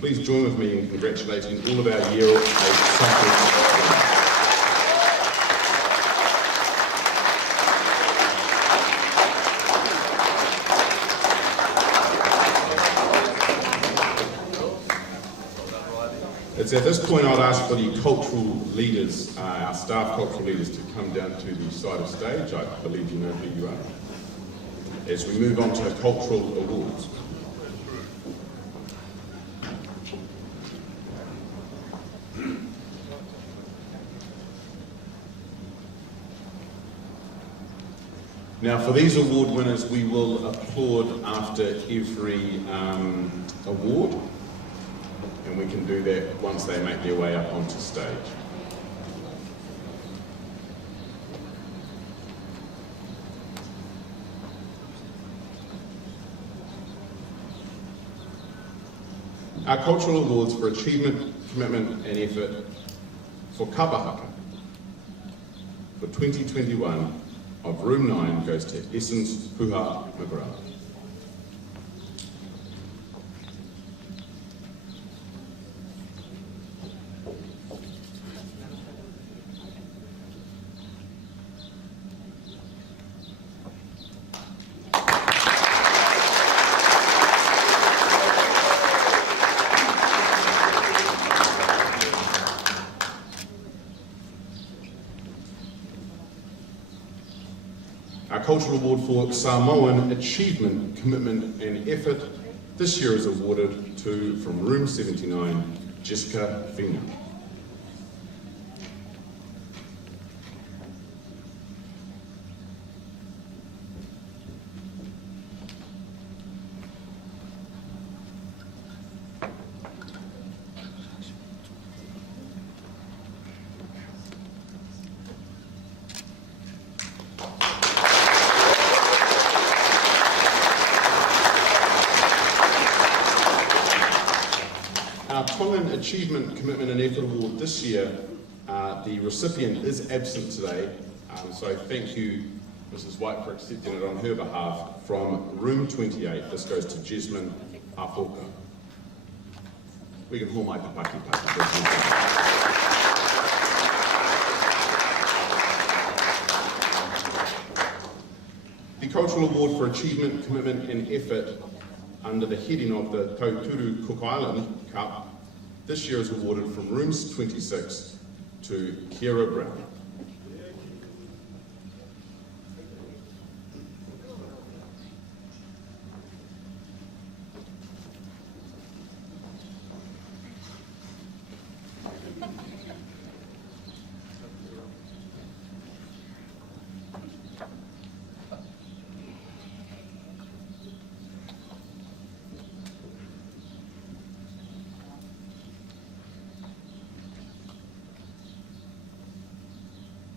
Please join with me in congratulating all of our Year 8 subjects. It's at this point I'd ask for the cultural leaders, our staff cultural leaders, to come down to the side of stage. I believe you know who you are. As we move on to cultural awards. Now, for these award winners, we will applaud after every award, and we can do that once they make their way up onto stage. Our cultural awards for achievement, commitment and effort for Kapahaka for 2021 of Room 9 goes to Essence Puha McGrath. Our Cultural Award for Samoan Achievement, Commitment and Effort this year is awarded to, from Room 79, Jessica Fina. Our Tongan Achievement, Commitment and Effort Award this year, the recipient is absent today, so thank you, Mrs. White, for accepting it on her behalf. From Room 28, this goes to Jasmine Afoka. We can haul my papaki paki. Cultural Award for Achievement, Commitment and Effort under the heading of the Tauturu Cook Island Cup this year is awarded from Rooms 26 to Kira Brown.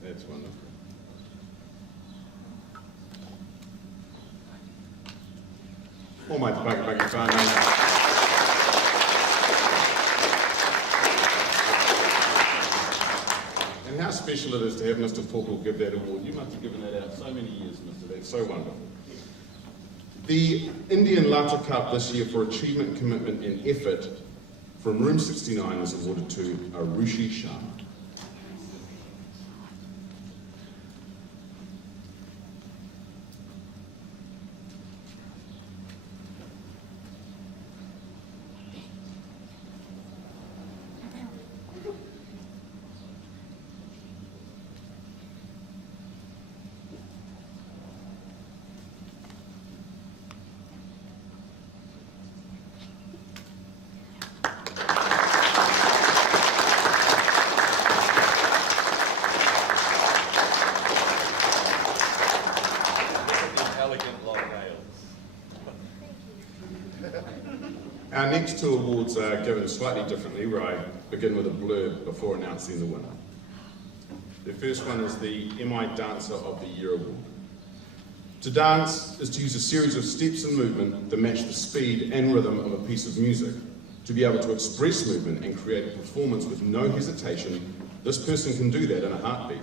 That's wonderful. Oh my buggy whānau. And how special it is to have Mr. Pōkō give that award. You must have given that out so many years, Mr. That's so wonderful. The Indian Lata Cup this year for achievement, commitment and effort from Room 69 is awarded to Arushi Sharma. Our next two awards are given slightly differently, where I begin with a blurb before announcing the winner. The first one is the MI Dancer of the Year Award. To dance is to use a series of steps and movement that match the speed and rhythm of a piece of music. To be able to express movement and create a performance with no hesitation, this person can do that in a heartbeat.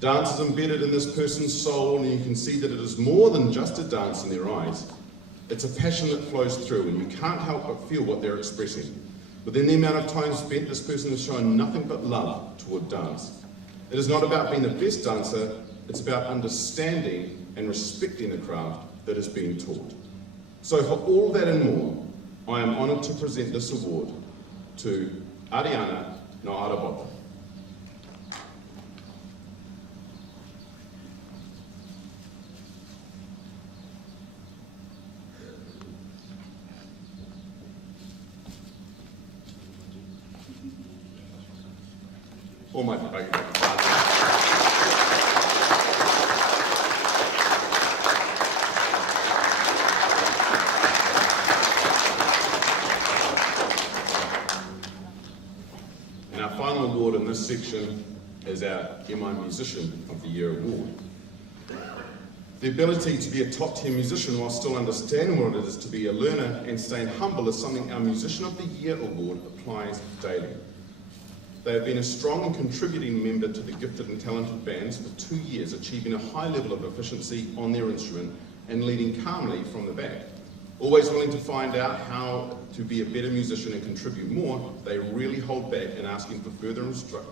Dance is embedded in this person's soul, and you can see that it is more than just a dance in their eyes. It's a passion that flows through, and you can't help but feel what they're expressing. Within the amount of time spent, this person has shown nothing but love toward dance. It is not about being the best dancer, it's about understanding and respecting the craft that is being taught. So for all that and more, I am honoured to present this award to Ariana Noarabota. Almighty buggy. And our final award in this section is our MI Musician of the Year Award. The ability to be a top-tier musician while still understanding what it is to be a learner and staying humble is something our Musician of the Year Award applies daily. They have been a strong and contributing member to the gifted and talented bands for 2 years, achieving a high level of efficiency on their instrument and leading calmly from the back. Always willing to find out how to be a better musician and contribute more, they really hold back in asking for further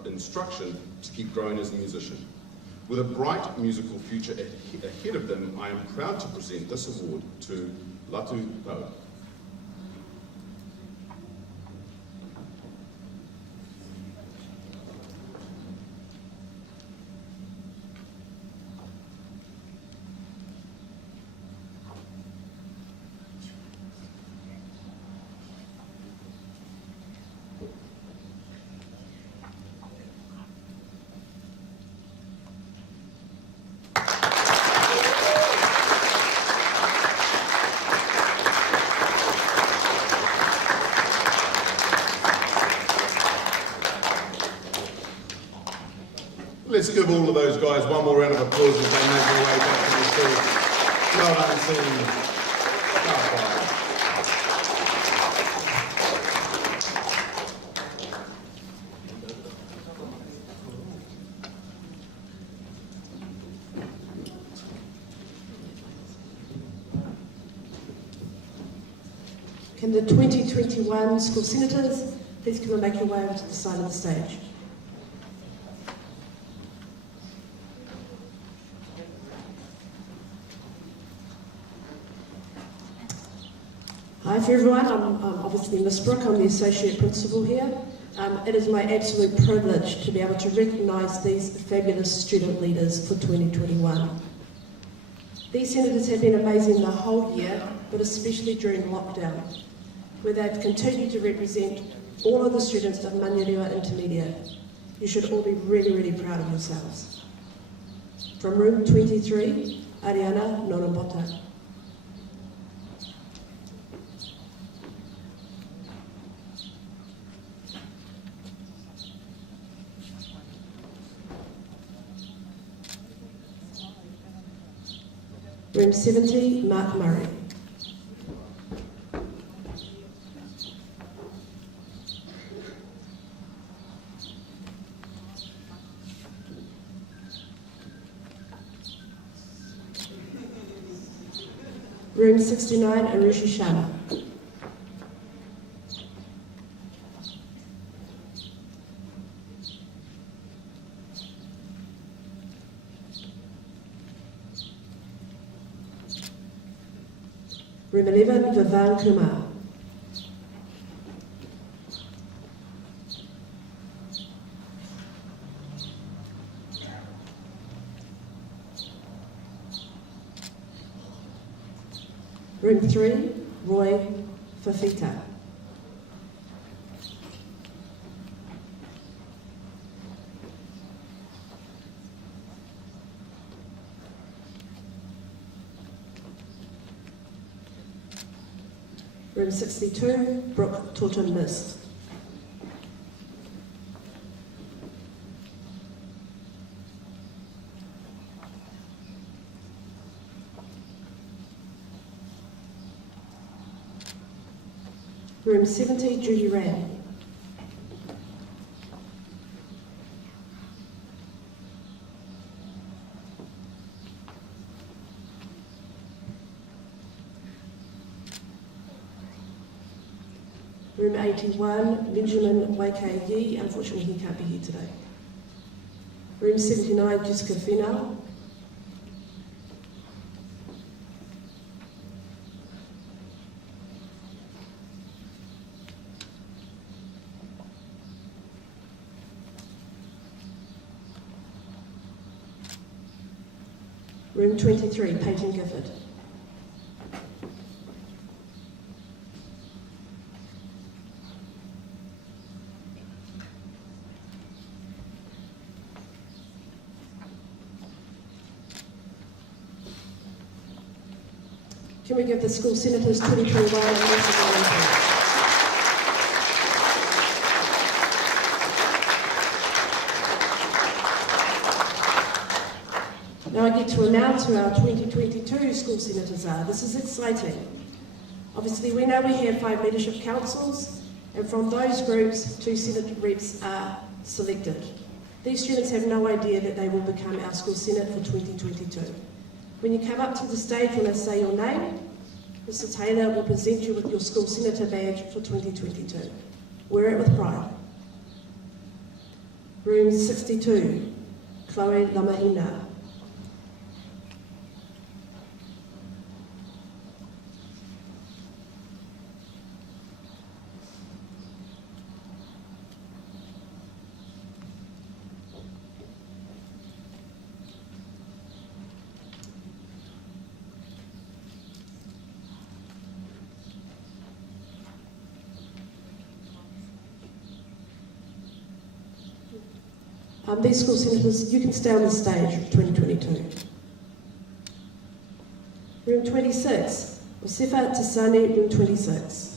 instruction to keep growing as a musician. With a bright musical future ahead of them, I am proud to present this award to Latu Pau. Let's give all of those guys one more round of applause as they make their way back to the stage. Well done, team. Can the 2021 school senators please come and make your way over to the side of the stage? Hi for everyone, I'm obviously Miss Brooke, I'm the Associate Principal here. It is my absolute privilege to be able to recognise these fabulous student leaders for 2021. These senators have been amazing the whole year, but especially during lockdown, where they've continued to represent all of the students of Manurewa Intermediate. You should all be really, really proud of yourselves. From room 23, Ariana Norambota. Room 70, Mark Murray. Room 69, Arushi Sharma. Room 11, Vivan Kumar. Room 3, Roy Fafita. Room 62, Brooke Totten Mist. Room 70, Judy Rand. Room 81, Benjamin Waikei. Unfortunately, he can't be here today. Room 79, Jessica Finau. Room 23, Peyton Gifford. Can we give the School Senators 2021 a massive round of applause? Now I get to announce who our 2022 School Senators are. This is exciting. Obviously, we know we have 5 leadership councils, and from those groups, 2 Senate reps are selected. These students have no idea that they will become our School Senate for 2022. When you come up to the stage when I say your name, Mr. Taylor will present you with your School Senator badge for 2022. Wear it with pride. Room 62, Chloe Lamahina. These School Senators, you can stay on the stage for 2022. Room 26, Osefa Tasani, room 26.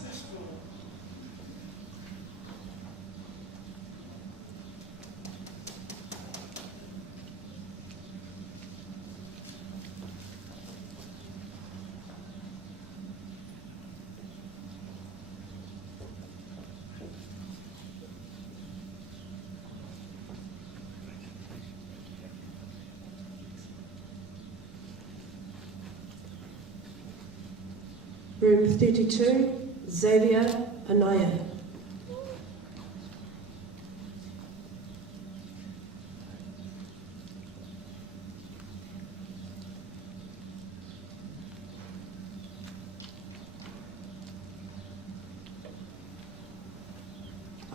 Room 32, Xavier Anaya.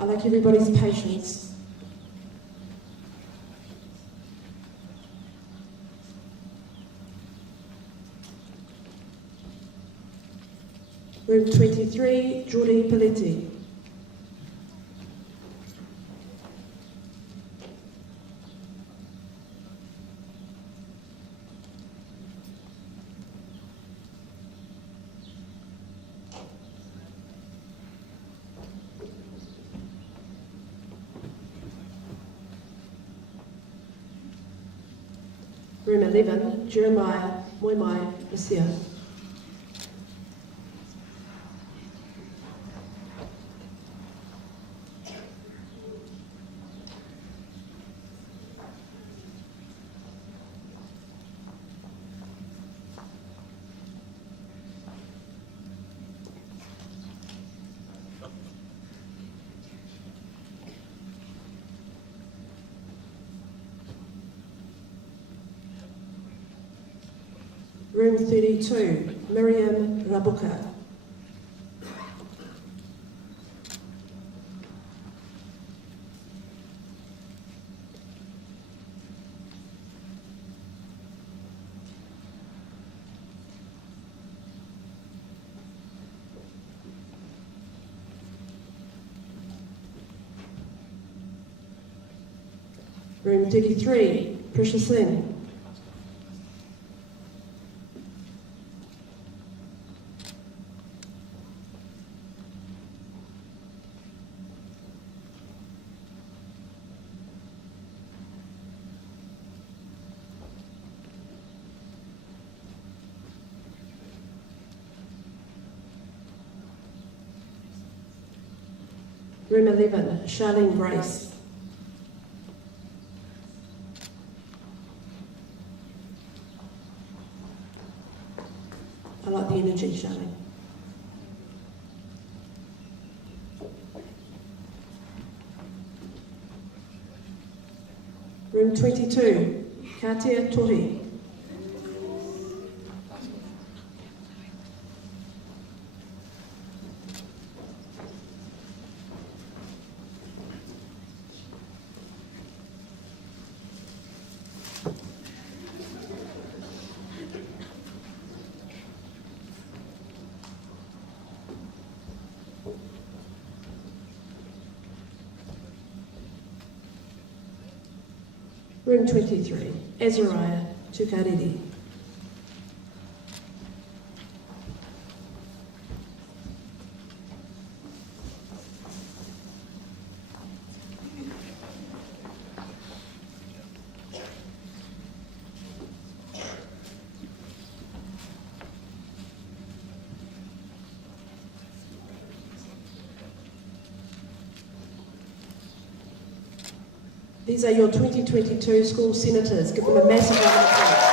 I like everybody's patience. Room 23, Jordi Paletti. Room 11, Jeremiah Moimai Messiah. Room 32, Miriam Rabuka. Room 33, Prisha Singh. Room 11, Charlene Grace. I like the energy, Charlene. Room 22, Katia Tohi. Room 23, Azariah Tukariri. These are your 2022 school senators. Give them a massive round of applause.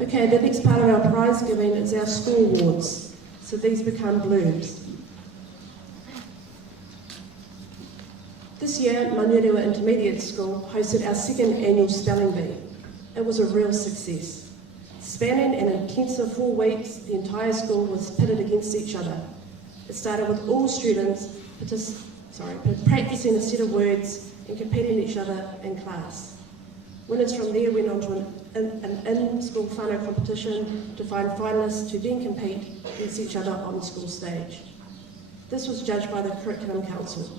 Okay, the next part of our prize giving is our school awards. So these become blooms. This year, Manurewa Intermediate School hosted our second annual spelling bee. It was a real success. Spanning an intensive 4 weeks, the entire school was pitted against each other. It started with all students practicing a set of words and competing each other in class. Winners from there went on to an in-school whānau competition to find finalists to then compete against each other on the school stage. This was judged by the Curriculum Council.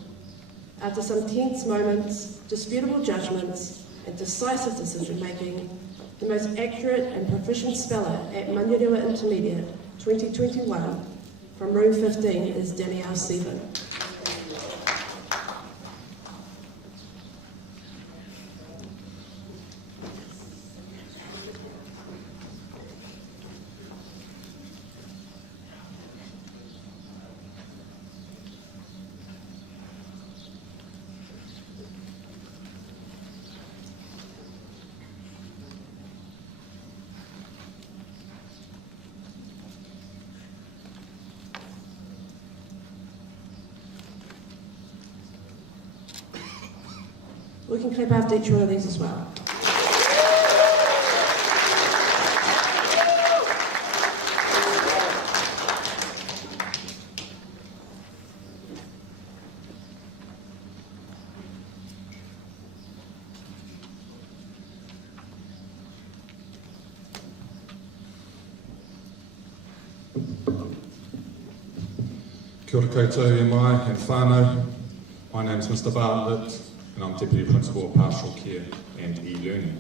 After some tense moments, disputable judgments, and decisive decision-making, the most accurate and proficient speller at Manurewa Intermediate 2021 from room 15 is Danielle Seaven. We can clap after each one of these as well. Kia ora koutou e mai and whānau. My name is Mr. Bartlett and I'm Deputy Principal of Pastoral Care and E-Learning.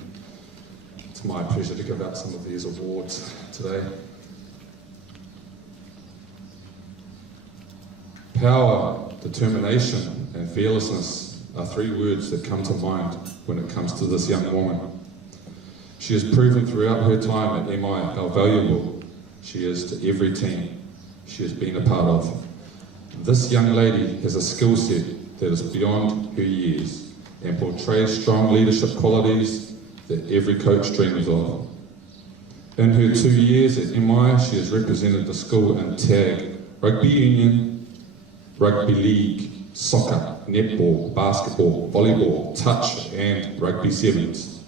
It's my pleasure to give out some of these awards today. Power, determination and fearlessness are three words that come to mind when it comes to this young woman. She has proven throughout her time at MI how valuable she is to every team she has been a part of. This young lady has a skill set that is beyond her years and portrays strong leadership qualities that every coach dreams of. In her 2 years at MI, she has represented the school in tag, rugby union, rugby league, soccer, netball, basketball, volleyball, touch and rugby sevens.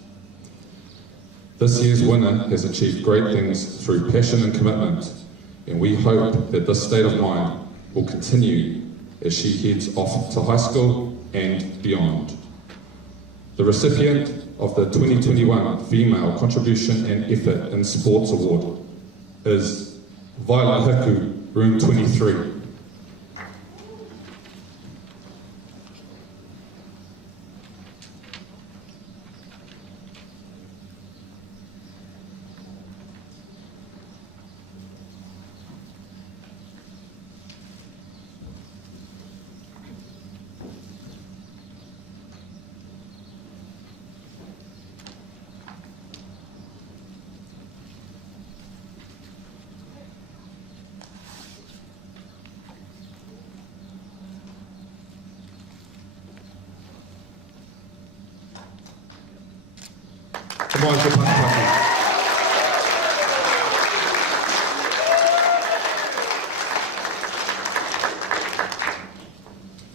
This year's winner has achieved great things through passion and commitment, and we hope that this state of mind will continue as she heads off to high school and beyond. The recipient of the 2021 Female Contribution and Effort in Sports Award is Violet Hiku, room 23.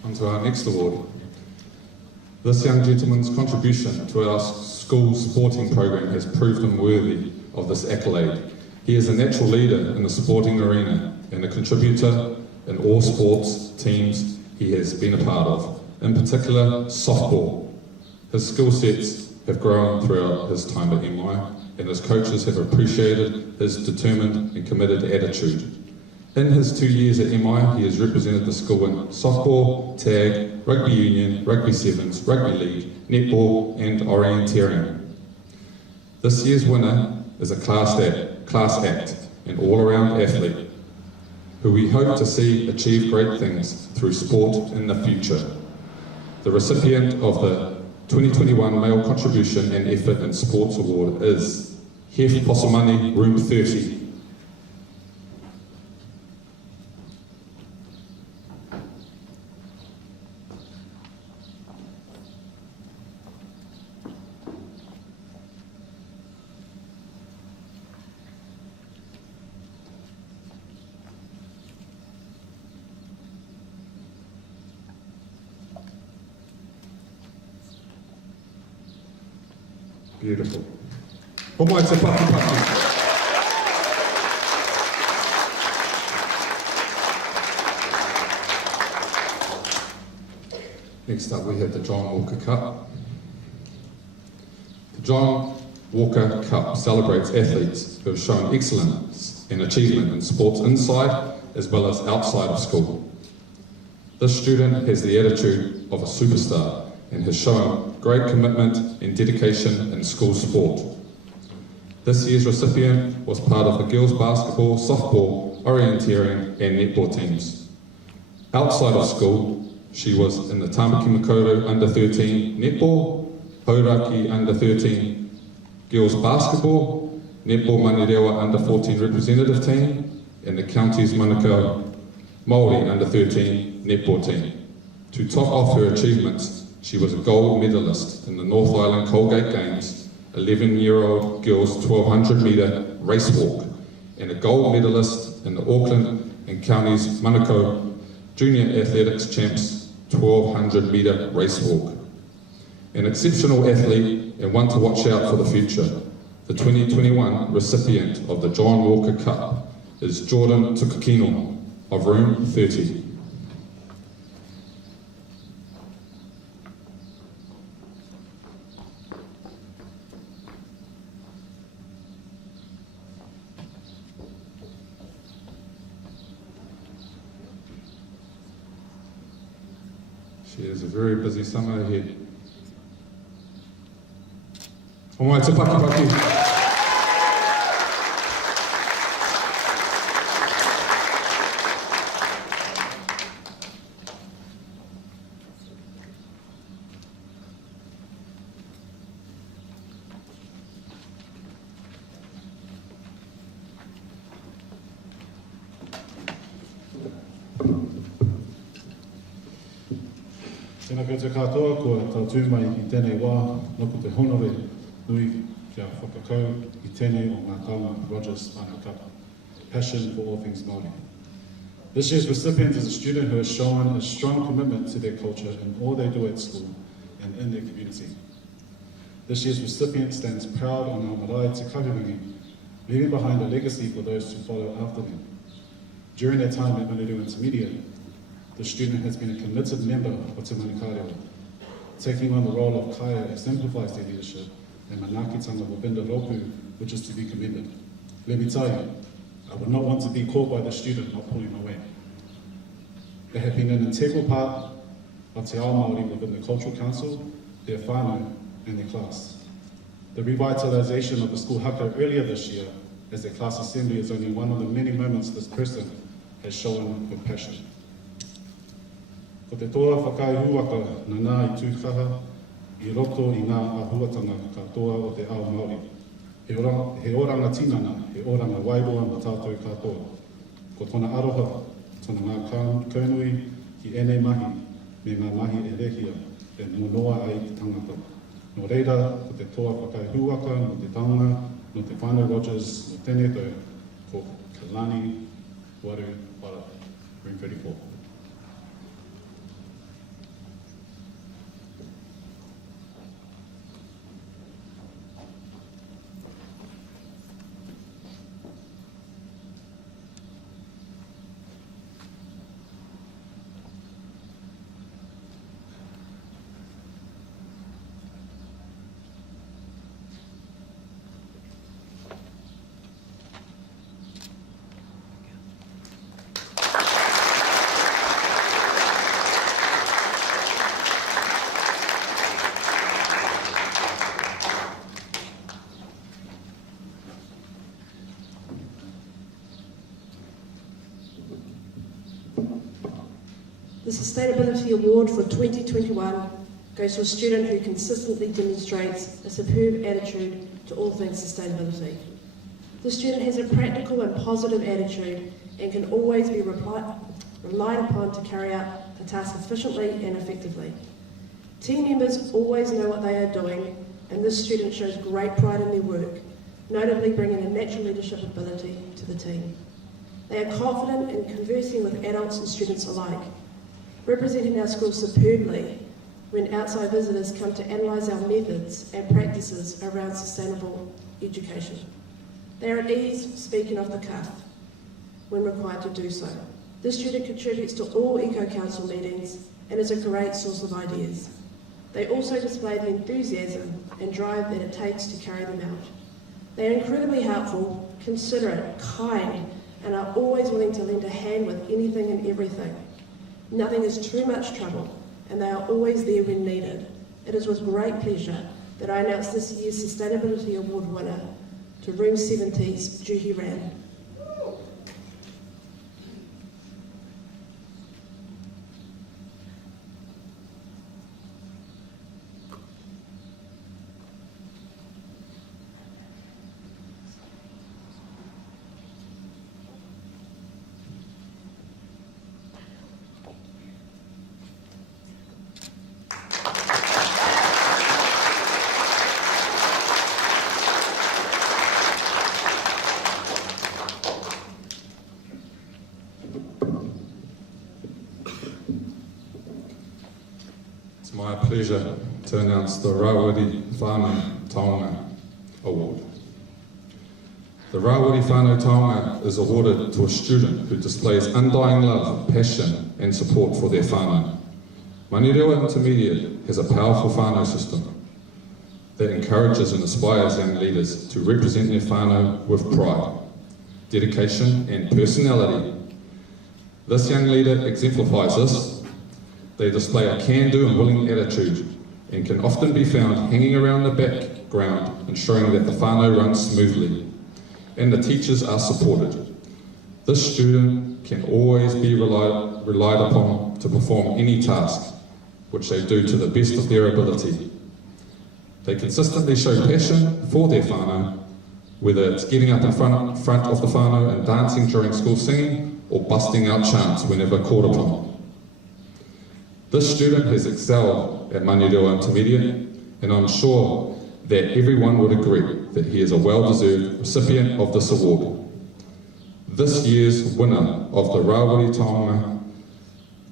On to our next award. This young gentleman's contribution to our school's sporting program has proved him worthy of this accolade. He is a natural leader in the sporting arena and a contributor in all sports teams he has been a part of, in particular softball. His skill sets have grown throughout his time at MI, and his coaches have appreciated his determined and committed attitude. In his 2 years at MI, he has represented the school in softball, tag, rugby union, rugby sevens, rugby league, netball and orienteering. This year's winner is a class act and all-around athlete who we hope to see achieve great things through sport in the future. The recipient of the 2021 Male Contribution and Effort in Sports Award is Hef Posomani, room 30. Beautiful. Omai te paki paki. Next up we have the John Walker Cup. The John Walker Cup celebrates athletes who have shown excellence and achievement in sports inside as well as outside of school. This student has the attitude of a superstar and has shown great commitment and dedication in school sport. This year's recipient was part of the girls basketball, softball, orienteering and netball teams. Outside of school, she was in the Tamaki Makaurau under 13 netball, Hauraki under 13 girls basketball, netball Manurewa under 14 representative team, and the county's Manukau Māori under 13 netball team. To top off her achievements, she was a gold medalist in the North Island Colgate Games, 11-year-old girls 1200 metre race walk, and a gold medalist in the Auckland and County's Manukau Junior Athletics Champs 1200 metre race walk. an exceptional athlete and one to watch out for the future. The 2021 recipient of the John Walker Cup is Jordan Tukakino of room 30. She has a very busy summer ahead. Alright, so paki. Tēnā koutou katoa, kua tau tūmai I tēnei wā, noku te honore nui kia whakakau I tēnei o ngā taonga Rogers Whānau Kapa. Passion for all things Māori. This year's recipient is a student who has shown a strong commitment to their culture in all they do at school and in their community. This year's recipient stands proud on our marae te kahurangi, leaving behind a legacy for those to follow after them. During their time at Manurewa Intermediate, the student has been a committed member of Te Manurewa, taking on the role of Kaya exemplifies their leadership and manakitanga wabinda roku, which is to be commended. Let me tell you, I would not want to be caught by the student not pulling away. They have been an integral part of Te Ao Māori within the Cultural Council, their whānau, and their class. The revitalisation of the school haka earlier this year as their class assembly is only one of the many moments this person has shown with passion. Ko te toa whakaihuaka na nā I tūkaha I roto I ngā ahuatanga katoa o te ao Māori. He oranga tinana, he oranga wairoa ma tātou katoa. Ko tona aroha, tona ngā kaunui ki ene mahi, me ngā mahi e rehia, e monoa ai te tangata. No reira, ko te toa whakaihuaka, no te taonga, no te whānau Rogers, no tēnei tau, ko Kalani, Waru, Wara, room 34. The Sustainability Award for 2021 goes to a student who consistently demonstrates a superb attitude to all things sustainability. The student has a practical and positive attitude and can always be relied upon to carry out the task efficiently and effectively. Team members always know what they are doing, and this student shows great pride in their work, notably bringing a natural leadership ability to the team. They are confident in conversing with adults and students alike, representing our school superbly when outside visitors come to analyse our methods and practices around sustainable education. They are at ease speaking off the cuff when required to do so. This student contributes to all Eco-Council meetings and is a great source of ideas. They also display the enthusiasm and drive that it takes to carry them out. They are incredibly helpful, considerate, kind, and are always willing to lend a hand with anything and everything. Nothing is too much trouble, and they are always there when needed. It is with great pleasure that I announce this year's Sustainability Award winner to Room 70's Juhi Ran. It's my pleasure to announce the Rawiri Whānau Taonga Award. The Rawiri Whānau Taonga is awarded to a student who displays undying love, passion and support for their whānau. Manurewa Intermediate has a powerful whānau system that encourages and inspires young leaders to represent their whānau with pride, dedication and personality. This young leader exemplifies this. They display a can-do and willing attitude and can often be found hanging around the background, ensuring that the whānau runs smoothly and the teachers are supported. This student can always be relied upon to perform any task, which they do to the best of their ability. They consistently show passion for their whānau, whether it's getting up in front of the whānau and dancing during school singing, or busting out chants whenever called upon. This student has excelled at Manurewa Intermediate, and I'm sure that everyone would agree that he is a well-deserved recipient of this award. This year's winner of the Rawiri Taonga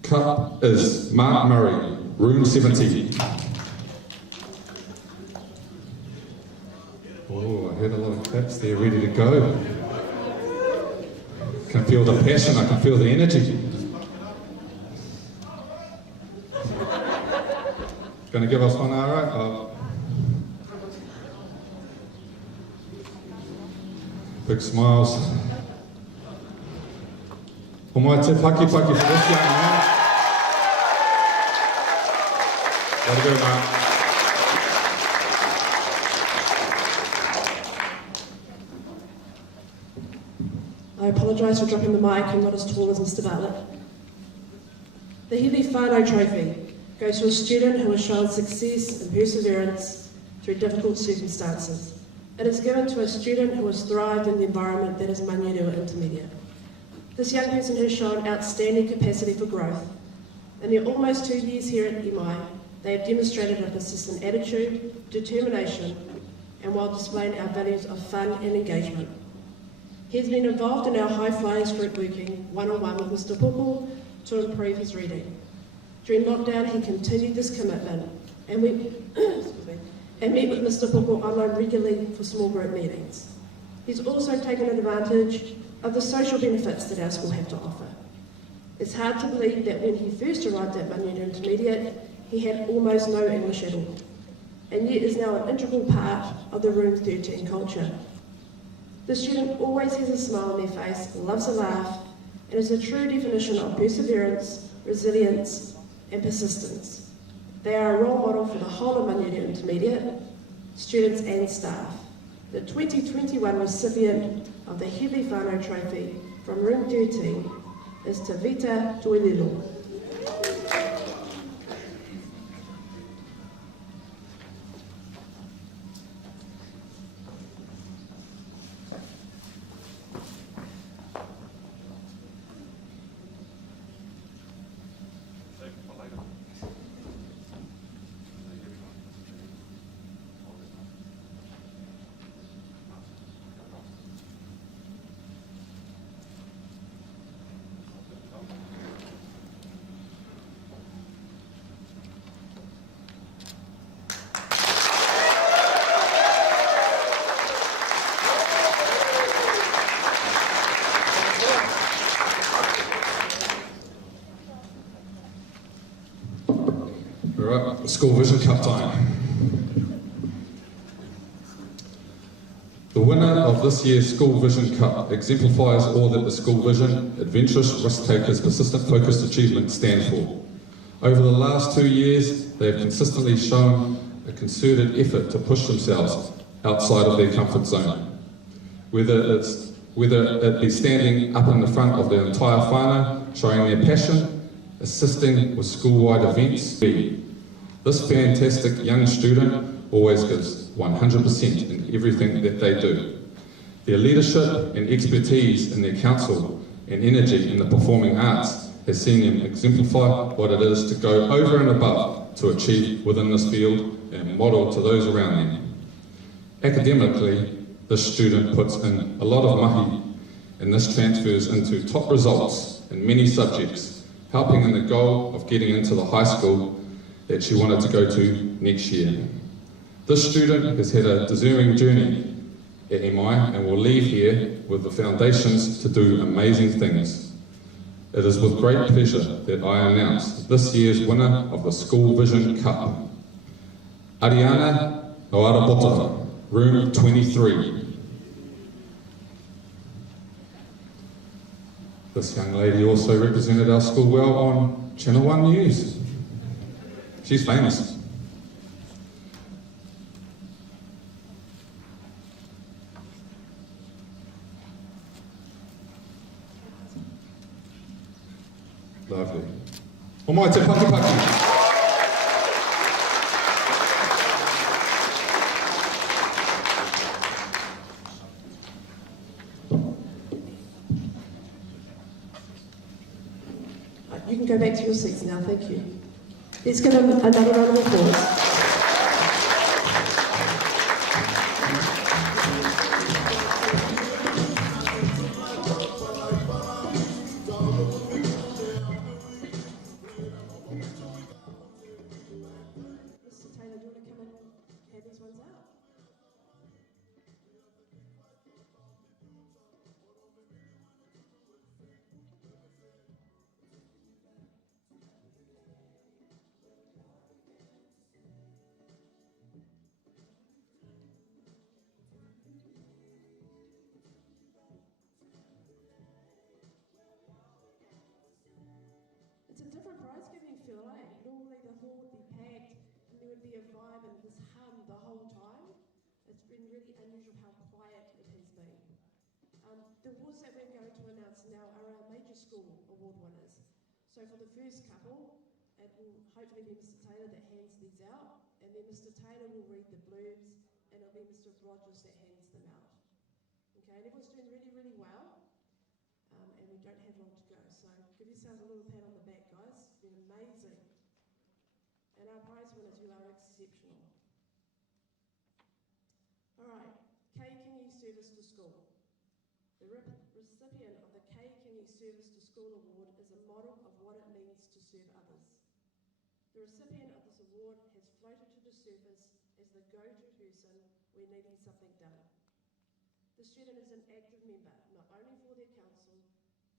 Cup is Mark Murray, room 70. Oh, I heard a lot of claps there ready to go. I can feel the passion, I can feel the energy. Going to give us one hour, right? Big smiles. O mai te paki for this young man. Way to go, Mark. I apologise for dropping the mic. I'm not as tall as Mr. Bartlett. The Healy Whānau Trophy goes to a student who has shown success and perseverance through difficult circumstances. It is given to a student who has thrived in the environment that is Manurewa Intermediate. This young person has shown outstanding capacity for growth. In their almost 2 years here at EMI, they have demonstrated a persistent attitude, determination, and while displaying our values of fun and engagement. He has been involved in our High Flyers group working one-on-one with Mr. Pupo to improve his reading. During lockdown, he continued this commitment and met with Mr. Pupo online regularly for small group meetings. He's also taken advantage of the social benefits that our school have to offer. It's hard to believe that when he first arrived at Manurewa Intermediate, he had almost no English at all, and yet is now an integral part of the Room 13 culture. The student always has a smile on their face, loves a laugh, and is a true definition of perseverance, resilience, and persistence. They are a role model for the whole of Manurewa Intermediate, students and staff. The 2021 recipient of the Healy Whānau Trophy from Room 13 is Tavita Tuililo. Alright, School Vision Cup time. The winner of this year's School Vision Cup exemplifies all that the School Vision, adventurous risk takers, persistent focused achievement stand for. Over the last 2 years, they have consistently shown a concerted effort to push themselves outside of their comfort zone. Whether it be standing up in the front of the entire whānau, showing their passion, assisting with school-wide events. This fantastic young student always gives 100% in everything that they do. Their leadership and expertise in their council and energy in the performing arts has seen them exemplify what it is to go over and above to achieve within this field and model to those around them. Academically, this student puts in a lot of mahi, and this transfers into top results in many subjects, helping in the goal of getting into the high school that she wanted to go to next year. This student has had a deserving journey at MI and will leave here with the foundations to do amazing things. It is with great pleasure that I announce this year's winner of the School Vision Cup, Ariana Oarabota, room 23. This young lady also represented our school well on Channel 1 News. She's famous. Lovely. Omoe te paki paki. You can go back to your seats now, thank you. Let's give them another round of applause. Mr. Taylor, do you want to come and hand these ones out? It's a different prize giving feel, eh? Normally the hall would be packed and there would be a vibe and this hum the whole time. It's been really unusual how quiet it has been. The awards that we're going to announce now are our major school award winners. So for the first couple, it will hopefully be Mr. Taylor that hands these out, and then Mr. Taylor will read the blurbs, and it'll be Mr. Rogers that hands them out. Okay, and everyone's doing really, really well. And we don't have long to go, so give yourselves a little pat on the back, guys. It's been amazing. And our prize winners, you are exceptional. All right, K Kingi Service to School. The recipient of the K Kingi Service to School Award is a model of what it means to serve others. The recipient of this award has floated to the surface as the go-to person when needing something done. The student is an active member, not only for their council,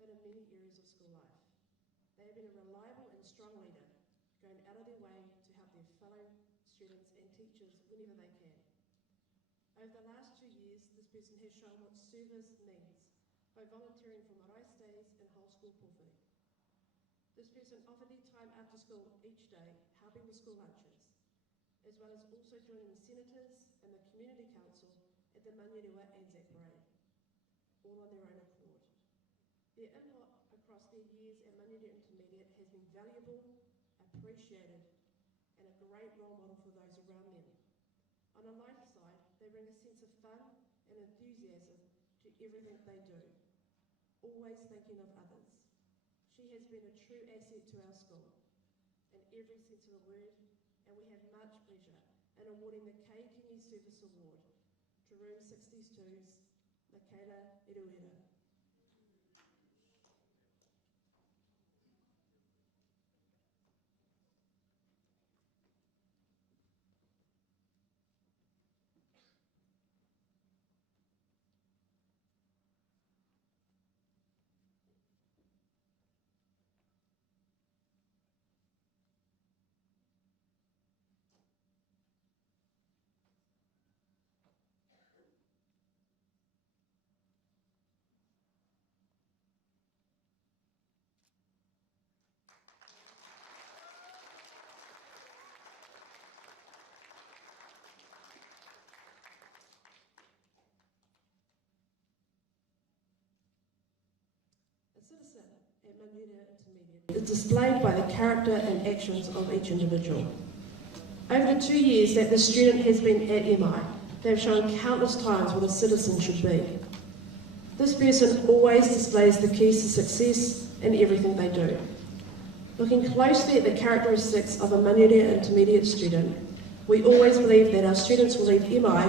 but in many areas of school life. They have been a reliable and strong leader, going out of their way to help their fellow students and teachers whenever they can. Over the last 2 years, this person has shown what service means by volunteering for marae stays and whole school pōwhiri. This person offered their time after school each day, helping with school lunches, as well as also joining the senators and the community council at the Manurewa Anzac Parade, all on their own accord. Their input across their years at Manurewa Intermediate has been valuable, appreciated, and a great role model for those around them. On a lighter side, they bring a sense of fun and enthusiasm to everything they do, always thinking of others. She has been a true asset to our school, in every sense of the word, and we have much pleasure in awarding the K Kingi Service Award to Room 62's Michaela Eruera. Citizen at Manurewa Intermediate is displayed by the character and actions of each individual. Over the 2 years that the student has been at MI, they have shown countless times what a citizen should be. This person always displays the keys to success in everything they do. Looking closely at the characteristics of a Manurewa Intermediate student, we always believe that our students will leave MI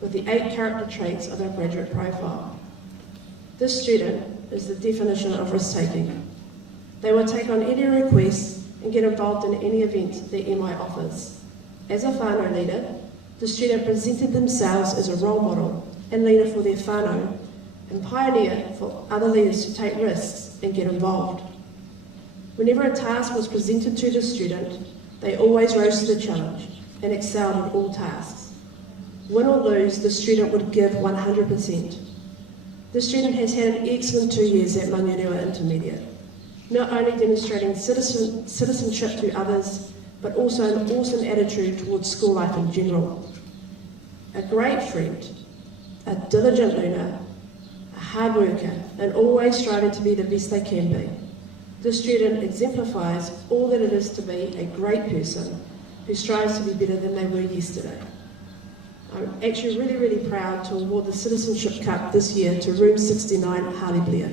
with the 8 character traits of our graduate profile. This student is the definition of risk-taking. They will take on any request and and get involved in any event that MI offers. As a whānau leader, the student presented themselves as a role model and leader for their whānau, and pioneer for other leaders to take risks and get involved. Whenever a task was presented to the student, they always rose to the challenge and excelled in all tasks. Win or lose, the student would give 100%. The student has had an excellent 2 years at Manurewa Intermediate, not only demonstrating citizenship to others, but also an awesome attitude towards school life in general. A great friend, a diligent learner, a hard worker, and always striving to be the best they can be. The student exemplifies all that it is to be a great person who strives to be better than they were yesterday. I'm actually really proud to award the Citizenship Cup this year to Room 69, Harley Blair.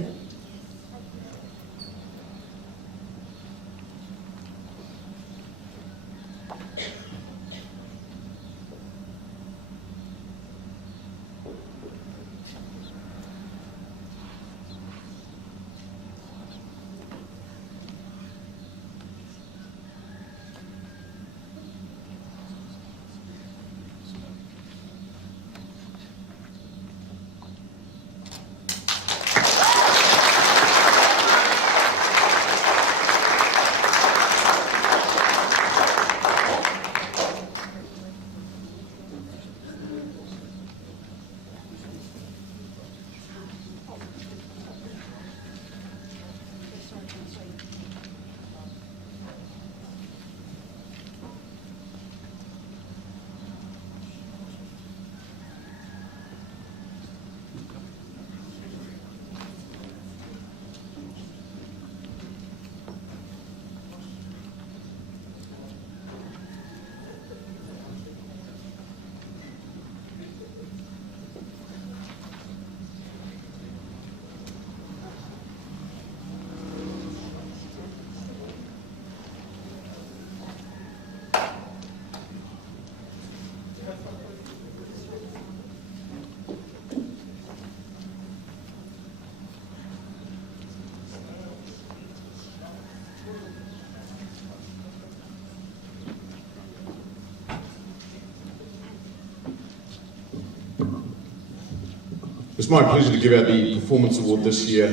It's my pleasure to give out the Performance Award this year,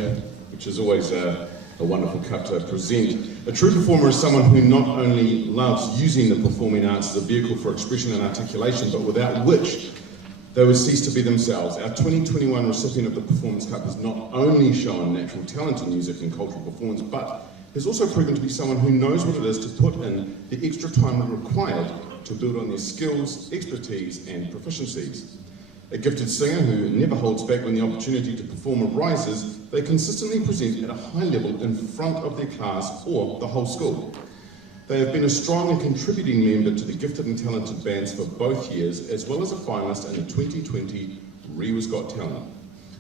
which is always a wonderful cup to present. A true performer is someone who not only loves using the performing arts as a vehicle for expression and articulation, but without which they would cease to be themselves. Our 2021 recipient of the Performance Cup has not only shown natural talent in music and cultural performance, but has also proven to be someone who knows what it is to put in the extra time required to build on their skills, expertise and proficiencies. A gifted singer who never holds back when the opportunity to perform arises, they consistently present at a high level in front of their class or the whole school. They have been a strong and contributing member to the gifted and talented bands for both years, as well as a finalist in the 2020 Rewa's Got Talent.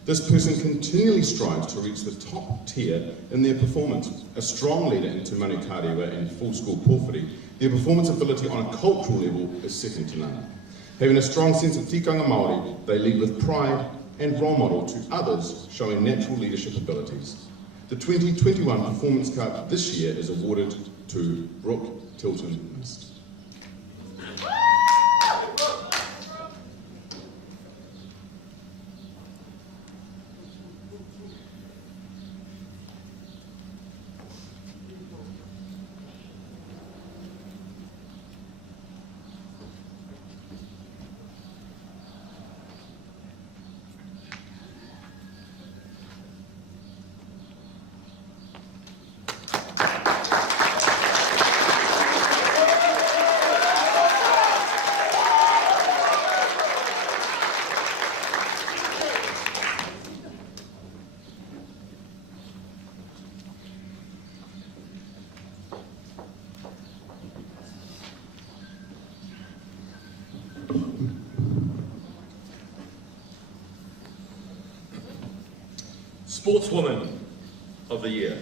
This person continually strives to reach the top tier in their performance. A strong leader in Te Manu Karewa and full school porphyry, their performance ability on a cultural level is second to none. Having a strong sense of tikanga Māori, they lead with pride and role model to others, showing natural leadership abilities. The 2021 Performance Cup this year is awarded to Brooke Tilton Mist. Sportswoman of the Year.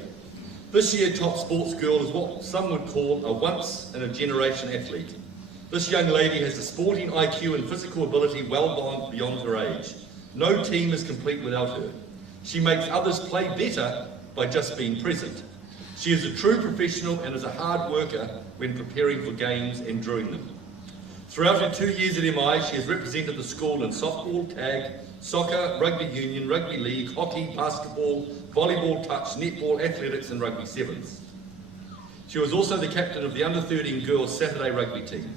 This year, top sports girl is what some would call a once-in-a-generation athlete. This young lady has a sporting IQ and physical ability well beyond her age. No team is complete without her. She makes others play better by just being present. She is a true professional and is a hard worker when preparing for games and during them. Throughout her 2 years at MI, she has represented the school in softball, tag, soccer, rugby union, rugby league, hockey, basketball, volleyball, touch, netball, athletics and rugby sevens. She was also the captain of the under-13 girls Saturday rugby team.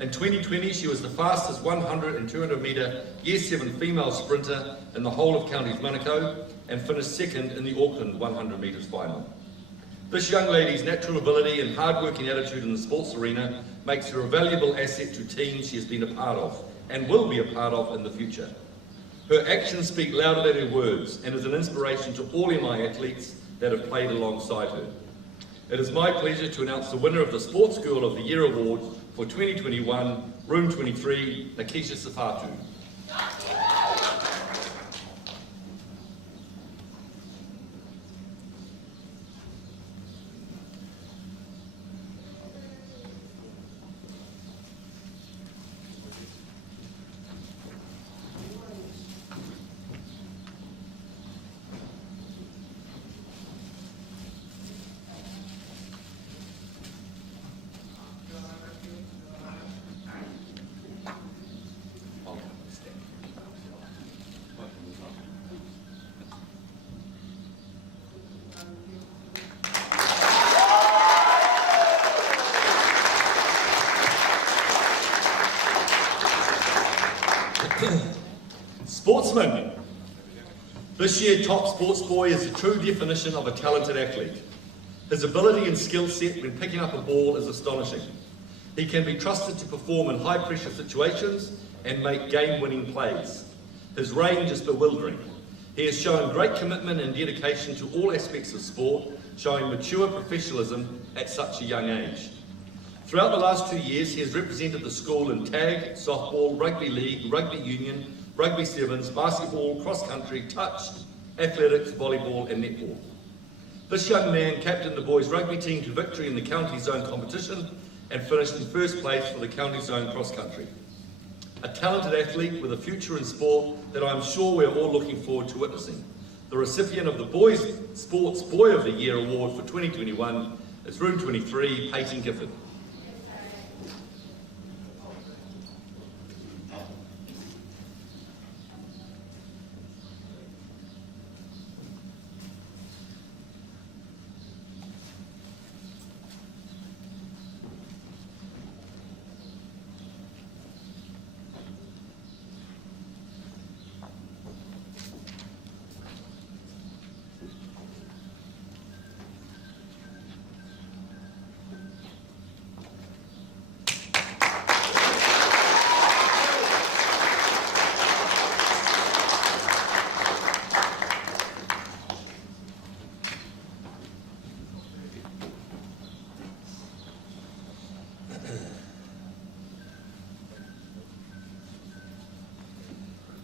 In 2020, she was the fastest 100 and 200 metre Year 7 female sprinter in the whole of Counties Manukau and finished second in the Auckland 100 metres final. This young lady's natural ability and hard-working attitude in the sports arena makes her a valuable asset to teams she has been a part of and will be a part of in the future. Her actions speak louder than her words and is an inspiration to all MI athletes that have played alongside her. It is my pleasure to announce the winner of the Sports Girl of the Year Award for 2021, Room 23, Nakisha Safatu. Sportsman. This year, top sports boy is the true definition of a talented athlete. His ability and skill set when picking up a ball is astonishing. He can be trusted to perform in high-pressure situations and make game-winning plays. His range is bewildering. He has shown great commitment and dedication to all aspects of sport, showing mature professionalism at such a young age. Throughout the last 2 years, he has represented the school in tag, softball, rugby league, rugby union, rugby sevens, basketball, cross-country, touch, athletics, volleyball and netball. This young man captained the boys rugby team to victory in the county zone competition and finished in first place for the county zone cross-country. A talented athlete with a future in sport that I'm sure we're all looking forward to witnessing. The recipient of the Boys Sports Boy of the Year Award for 2021 is Room 23, Peyton Gifford.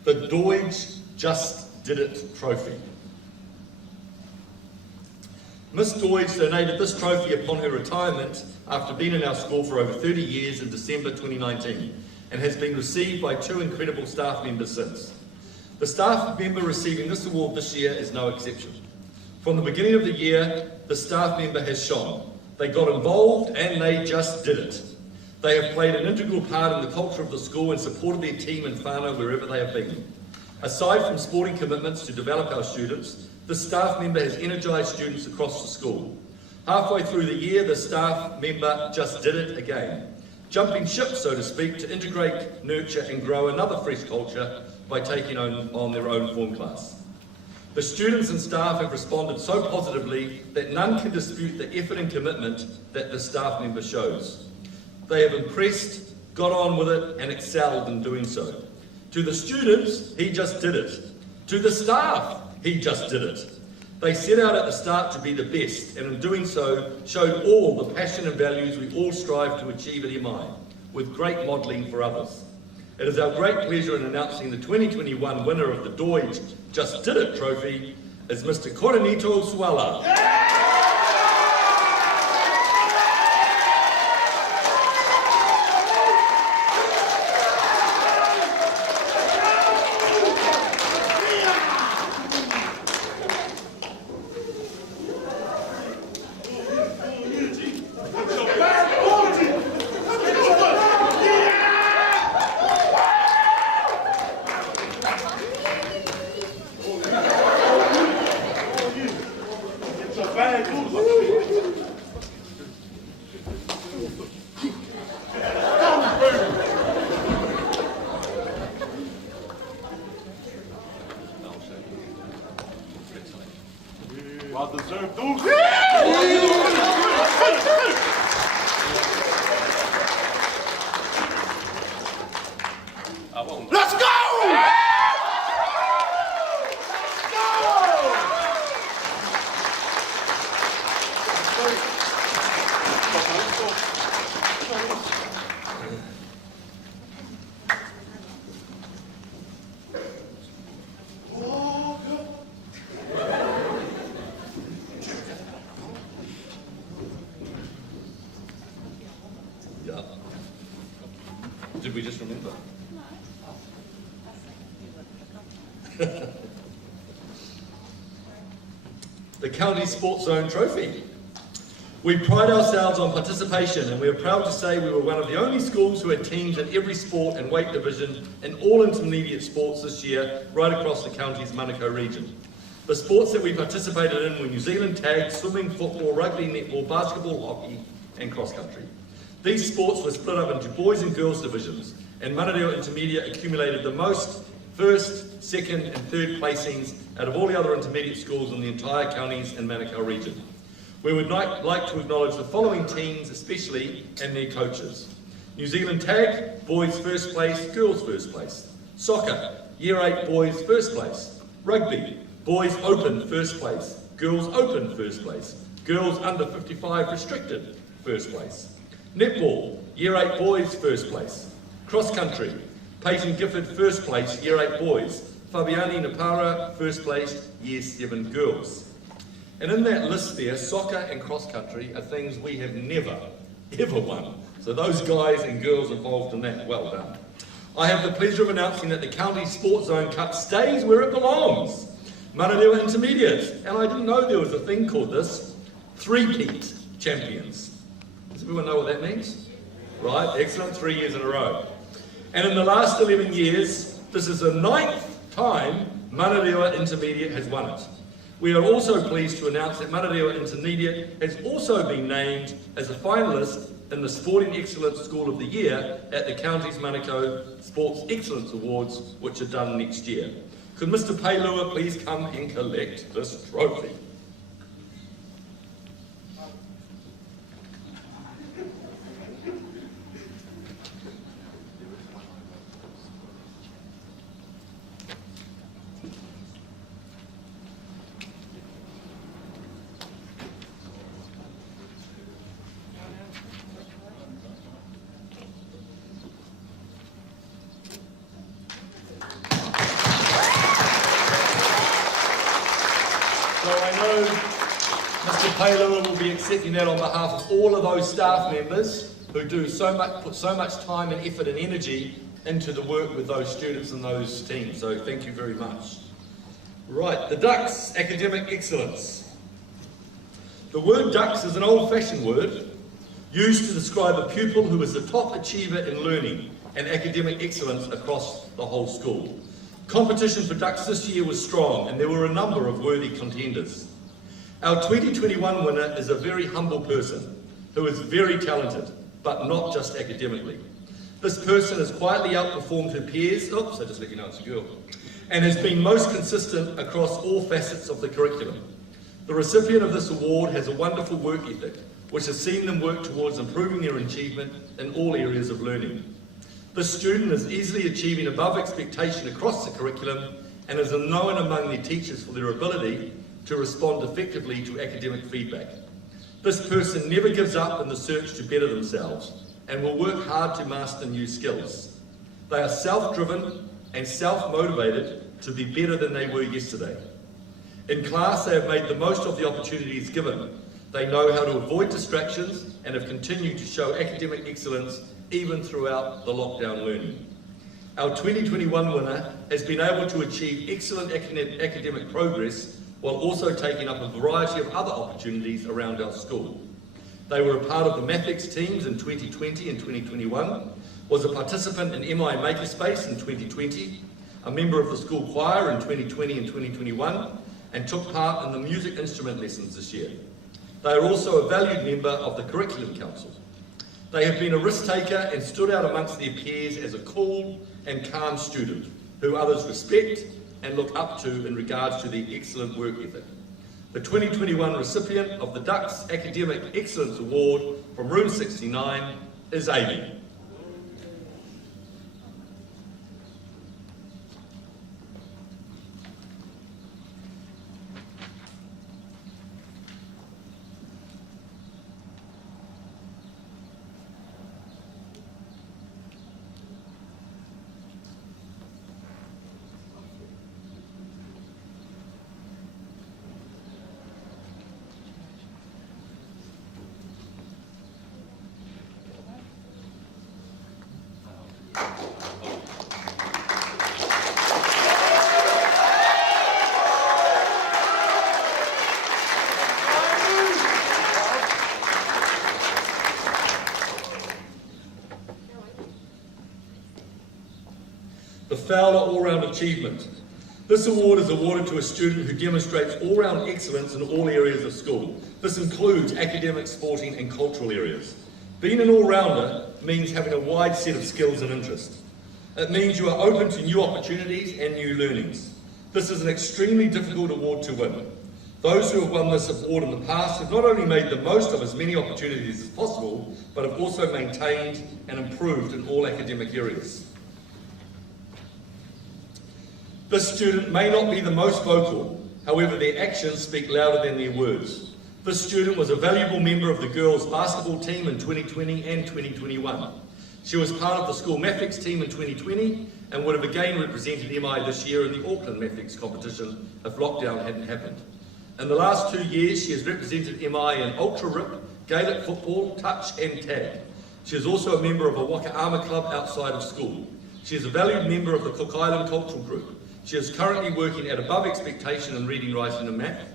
The Deutsch Just Did It Trophy. Miss Deutsch donated this trophy upon her retirement after being in our school for over 30 years in December 2019 and has been received by 2 incredible staff members since. The staff member receiving this award this year is no exception. From the beginning of the year, the staff member has shone. They got involved and they just did it. They have played an integral part in the culture of the school and supported their team and whānau wherever they have been. Aside from sporting commitments to develop our students, the staff member has energised students across the school. Halfway through the year, the staff member just did it again, jumping ship, so to speak, to integrate, nurture and grow another fresh culture by taking on their own form class. The students and staff have responded so positively that none can dispute the effort and commitment that the staff member shows. They have impressed, got on with it, and excelled in doing so. To the students, he just did it. To the staff, he just did it. They set out at the start to be the best, and in doing so, showed all the passion and values we all strive to achieve at MI, with great modelling for others. It is our great pleasure in announcing the 2021 winner of the Deutsch Just Did It trophy is Mr. Koronito Suala. Yeah. Did we just remember? The County Sports Zone Trophy. We pride ourselves on participation, and we are proud to say we were one of the only schools who had teams in every sport and weight division in all intermediate sports this year, right across the county's Manukau region. The sports that we participated in were New Zealand tag, swimming, football, rugby, netball, basketball, hockey, and cross country. These sports were split up into boys and girls divisions, and Manurewa Intermediate accumulated the most first, second, and third placings out of all the other intermediate schools in the entire counties and Manukau region. We would like to acknowledge the following teams especially and their coaches. New Zealand tag, boys first place, girls first place. Soccer, year 8 boys first place. Rugby, boys open first place, girls open first place. Girls under 55 restricted first place. Netball, year 8 boys first place. Cross country, Peyton Gifford first place, year 8 boys. Fabiani Napara first place, year 7 girls. And in that list there, soccer and cross country are things we have never, ever won. So those guys and girls involved in that, well done. I have the pleasure of announcing that the County Sports Zone Cup stays where it belongs. Manurewa Intermediate, and I didn't know there was a thing called this, three-peat champions. Does everyone know what that means? Right, excellent, 3 years in a row. And in the last 11 years, this is the 9th time Manurewa Intermediate has won it. We are also pleased to announce that Manurewa Intermediate has also been named as a finalist in the Sporting Excellence School of the Year at the County's Manukau Sports Excellence Awards, which are done next year. Could Mr. Pailua please come and collect this trophy? So I know Mr. Pailua will be accepting that on behalf of all of those staff members who do put so much time and effort and energy into the work with those students and those teams. So thank you very much. Right, the Ducks, academic excellence. The word ducks is an old-fashioned word used to describe a pupil who is the top achiever in learning and academic excellence across the whole school. Competition for Ducks this year was strong, and there were a number of worthy contenders. Our 2021 winner is a very humble person who is very talented, but not just academically. This person has quietly outperformed her peers, I just let you know it's a girl, and has been most consistent across all facets of the curriculum. The recipient of this award has a wonderful work ethic, which has seen them work towards improving their achievement in all areas of learning. This student is easily achieving above expectation across the curriculum and is known among their teachers for their ability to respond effectively to academic feedback. This person never gives up in the search to better themselves and will work hard to master new skills. They are self-driven and self-motivated to be better than they were yesterday. In class, they have made the most of the opportunities given. They know how to avoid distractions and have continued to show academic excellence even throughout the lockdown learning. Our 2021 winner has been able to achieve excellent academic progress while also taking up a variety of other opportunities around our school. They were a part of the Mathx teams in 2020 and 2021, was a participant in MI Makerspace in 2020, a member of the school choir in 2020 and 2021, and took part in the music instrument lessons this year. They are also a valued member of the Curriculum Council. They have been a risk taker and stood out amongst their peers as a cool and calm student who others respect and look up to in regards to their excellent work ethic. The 2021 recipient of the Ducks Academic Excellence Award from Room 69 is Amy. The Fowler All-Round Achievement. This award is awarded to a student who demonstrates all-round excellence in all areas of school. This includes academic, sporting and cultural areas. Being an all-rounder means having a wide set of skills and interests. It means you are open to new opportunities and new learnings. This is an extremely difficult award to win. Those who have won this award in the past have not only made the most of as many opportunities as possible, but have also maintained and improved in all academic areas. This student may not be the most vocal, however their actions speak louder than their words. This student was a valuable member of the girls' basketball team in 2020 and 2021. She was part of the school Mathletes team in 2020 and would have again represented MI this year in the Auckland Mathletes competition if lockdown hadn't happened. In the last 2 years, she has represented MI in Ultra Rip, Gaelic football, touch and tag. She is also a member of a Waka Armour club outside of school. She is a valued member of the Cook Island Cultural Group. She is currently working at above expectation in reading, writing and math.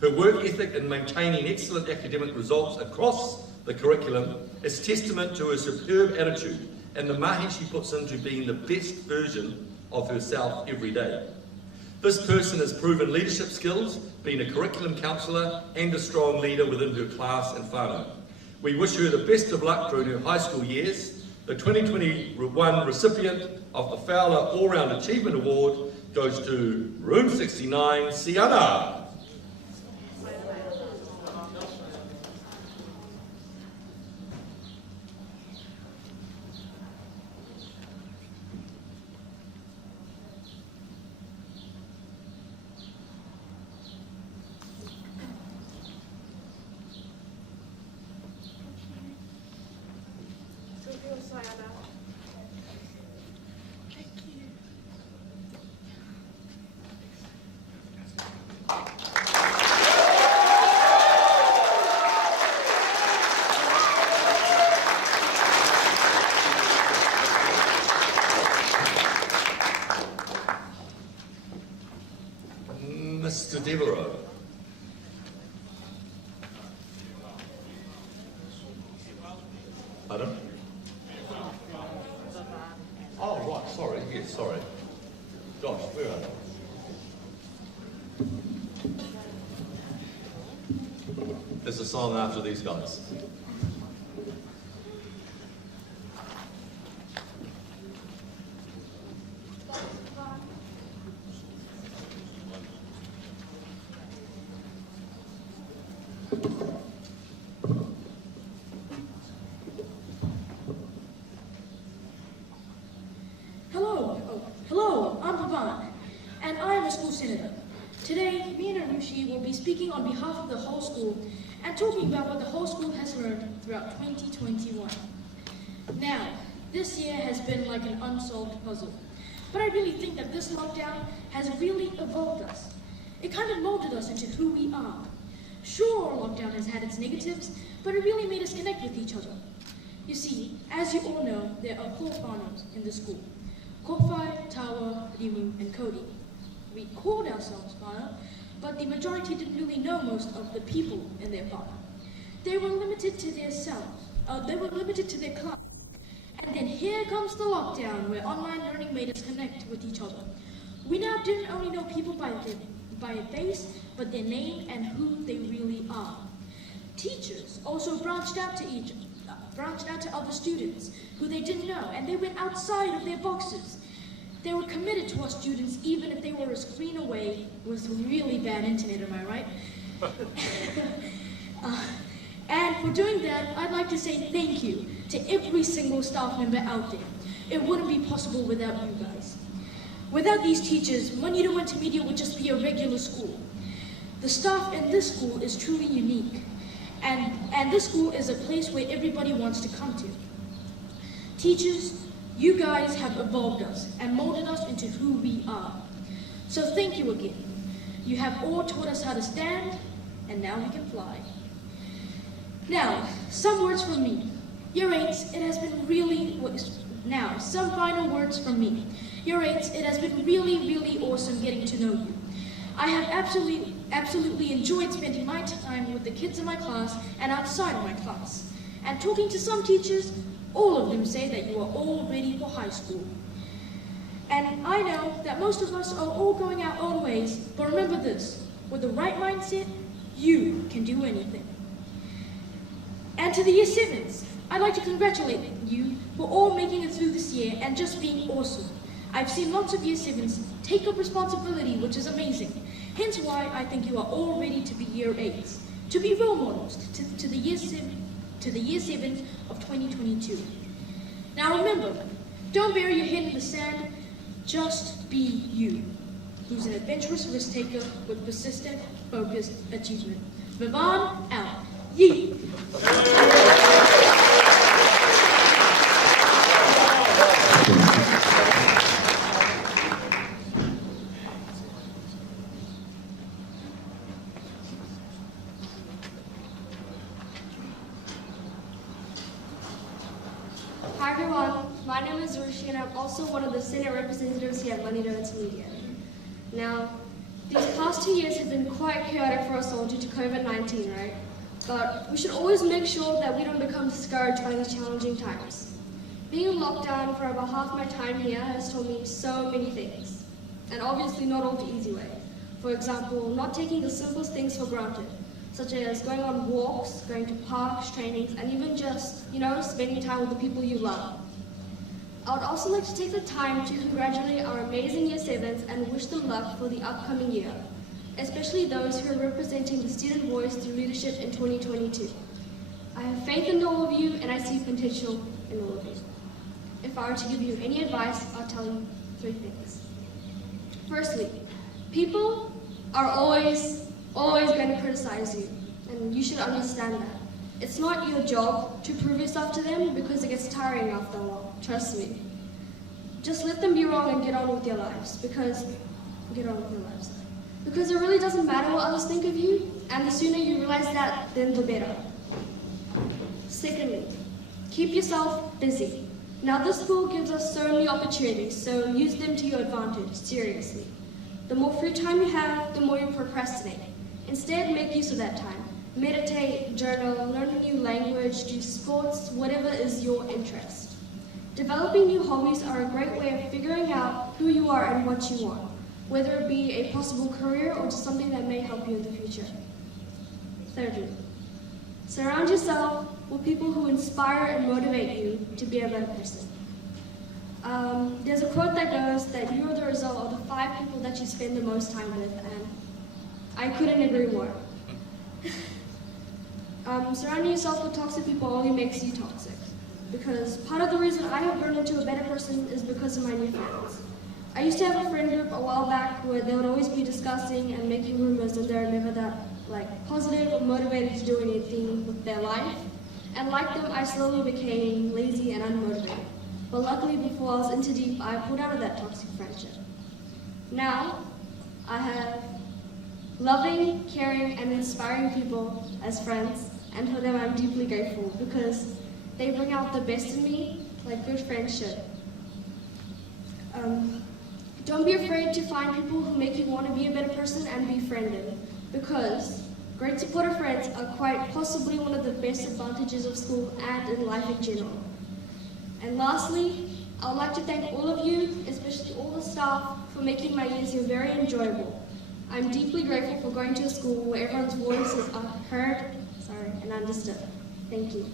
Her work ethic in maintaining excellent academic results across the curriculum is testament to her superb attitude and the mahi she puts into being the best version of herself every day. This person has proven leadership skills, being a curriculum counsellor and a strong leader within her class and whānau. We wish her the best of luck during her high school years. The 2021 recipient of the Fowler All-Round Achievement Award goes to Room 69, Siana. Mr. Devereaux. Pardon? Oh, right, sorry, yes, sorry. Gosh, where are they? There's a song after these guys. Hello, I'm Pavan, and I am a school senator. Today, me and Arushi will be speaking on behalf of the whole school and talking about what the whole school has learned throughout 2021. Now, this year has been like an unsolved puzzle, but I really think that this lockdown has really evolved us. It kind of molded us into who we are. Sure, lockdown has had its negatives, but it really made us connect with each other. You see, as you all know, there are 4 whānaus in the school: Kōwhai, Tawa, Rimu, and Cody. We called ourselves whānau, but the majority didn't really know most of the people in their whānau. They were limited to their class. And then here comes the lockdown, where online learning made us connect with each other. We now didn't only know people by a face, but their name and who they really are. Teachers also branched out to other students who they didn't know, and they went outside of their boxes. They were committed to our students even if they were a screen away with really bad internet, am I right? And for doing that, I'd like to say thank you to every single staff member out there. It wouldn't be possible without you guys. Without these teachers, Manurewa Multimedia would just be a regular school. The staff in this school is truly unique. And this school is a place where everybody wants to come to. Teachers, you guys have evolved us and molded us into who we are. So thank you again. You have all taught us how to stand, and now we can fly. Now, some words from me. Year 8s, it has been really Now, some final words from me. Year 8, it has been really, really awesome getting to know you. I have absolutely enjoyed spending my time with the kids in my class and outside of my class. And talking to some teachers, all of them say that you are all ready for high school. And I know that most of us are all going our own ways, but remember this, with the right mindset, you can do anything. And to the Year 7s, I'd like to congratulate you for all making it through this year and just being awesome. I've seen lots of Year 7s take up responsibility, which is amazing. Hence why I think you are all ready to be Year 8s, to be role models to the Year 7s of 2022. Now remember, don't bury your head in the sand, just be you, who's an adventurous risk taker with persistent, focused achievement. Vivan out. Yee! Hi everyone, my name is Rushi and I'm also one of the Senate representatives here at Manurewa Intermediate. Now, these past 2 years have been quite chaotic for us all due to COVID-19, right? But we should always make sure that we don't become discouraged by these challenging times. Being in lockdown for about half my time here has taught me so many things, and obviously not all the easy way. For example, not taking the simplest things for granted, such as going on walks, going to parks, trainings, and even just, spending time with the people you love. I would also like to take the time to congratulate our amazing Year 7s and wish them luck for the upcoming year, especially those who are representing the student voice through leadership in 2022. I have faith in all of you and I see potential in all of you. If I were to give you any advice, I'll tell you 3 things. Firstly, people are always going to criticize you, and you should understand that. It's not your job to prove yourself to them because it gets tiring after a while, trust me. Just let them be wrong and get on with your lives, because it really doesn't matter what others think of you, and the sooner you realize that, then the better. Secondly, keep yourself busy. Now this school gives us so many opportunities, so use them to your advantage, seriously. The more free time you have, the more you procrastinate. Instead, make use of that time. Meditate, journal, learn a new language, do sports, whatever is your interest. Developing new hobbies are a great way of figuring out who you are and what you want, whether it be a possible career or just something that may help you in the future. Thirdly, surround yourself with people who inspire and motivate you to be a better person. There's a quote that goes that you are the result of the 5 people that you spend the most time with, and I couldn't agree more. Surrounding yourself with toxic people only makes you toxic, because part of the reason I have grown into a better person is because of my new friends. I used to have a friend group a while back where they would always be discussing and making rumors, and they're never that positive or motivated to do anything with their life. And like them, I slowly became lazy and unmotivated. But luckily, before I was into deep, I pulled out of that toxic friendship. Now, I have loving, caring, and inspiring people as friends, and for them I'm deeply grateful because they bring out the best in me, like good friends should. Don't be afraid to find people who make you want to be a better person and befriend them, because great supportive friends are quite possibly one of the best advantages of school and in life in general. And lastly, I would like to thank all of you, especially all the staff, for making my years here very enjoyable. I'm deeply grateful for going to a school where everyone's voices are heard, and understood. Thank you.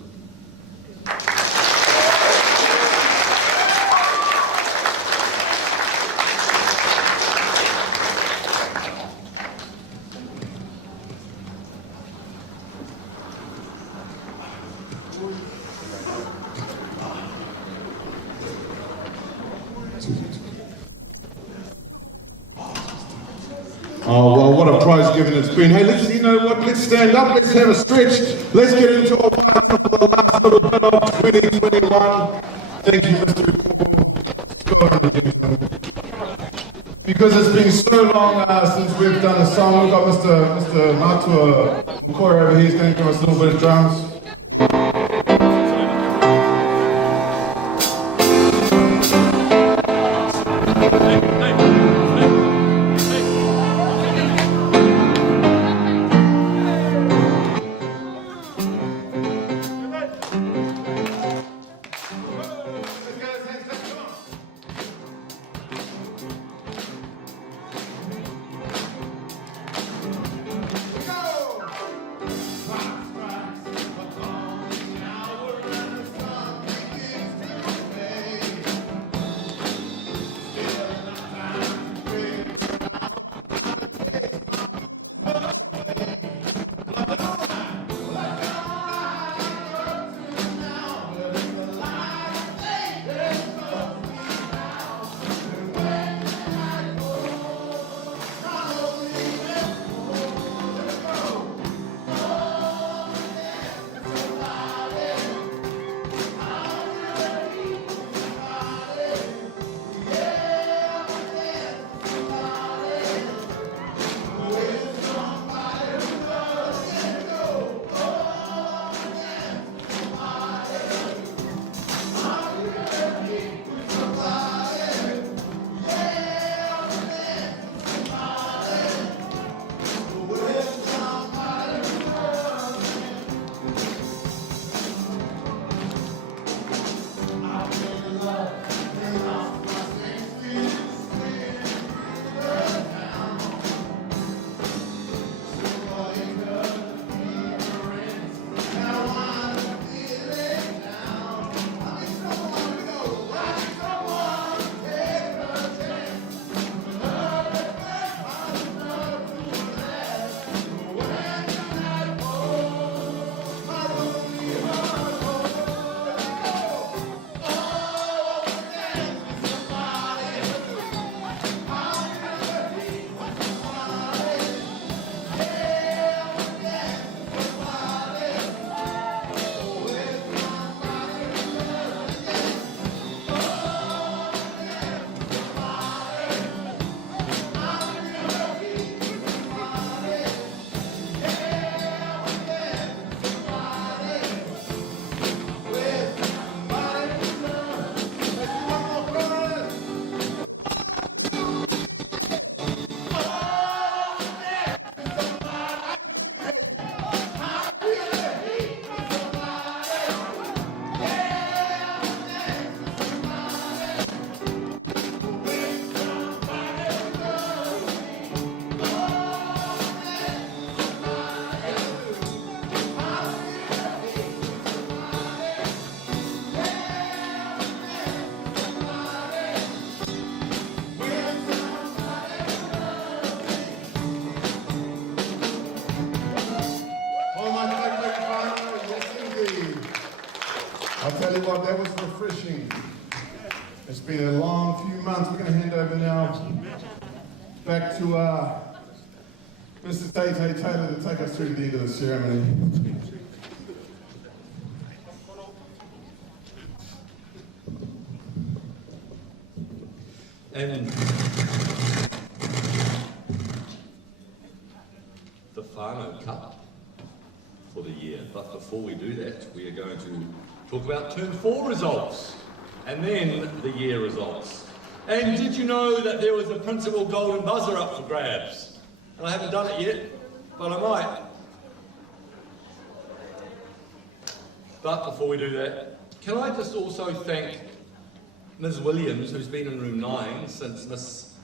Oh, well, what a prize giving it's been. Hey, let's stand up, let's have a stretch. Let's get into our final for the last little bit of 2021. Thank you, Mr. Because it's been so long since we've done a song. We've got Mr. Matua Mokora over here. He's going to give us a little bit of drums. God, that was refreshing. It's been a long few months. We're going to hand over now back to Mr. Tay Taylor to take us through to the end of the ceremony. And the whānau cup for the year. But before we do that, we are going to talk about Term 4 results and then the year results. And did you know that there was a Principal Golden Buzzer up for grabs? And I haven't done it yet, but I might. But before we do that, can I just also thank Ms. Williams, who's been in room 9 since Miss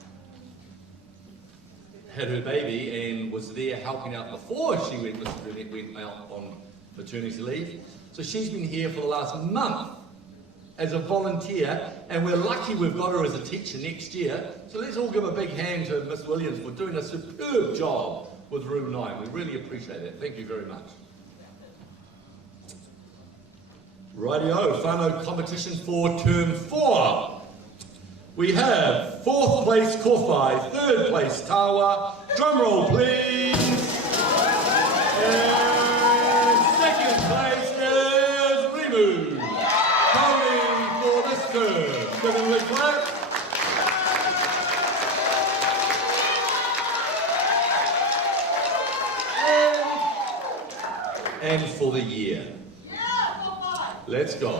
had her baby and was there helping out before she went out on maternity leave. So she's been here for the last month as a volunteer, and we're lucky we've got her as a teacher next year. So let's all give a big hand to Miss Williams for doing a superb job with room 9. We really appreciate that. Thank you very much. Rightio, whānau competition for Term 4. We have 4th place Kōwhai, 3rd place Tawa. Drum roll please. And 2nd place is Rimu. Coming for this term. Give them a clap. And for the year. Let's go.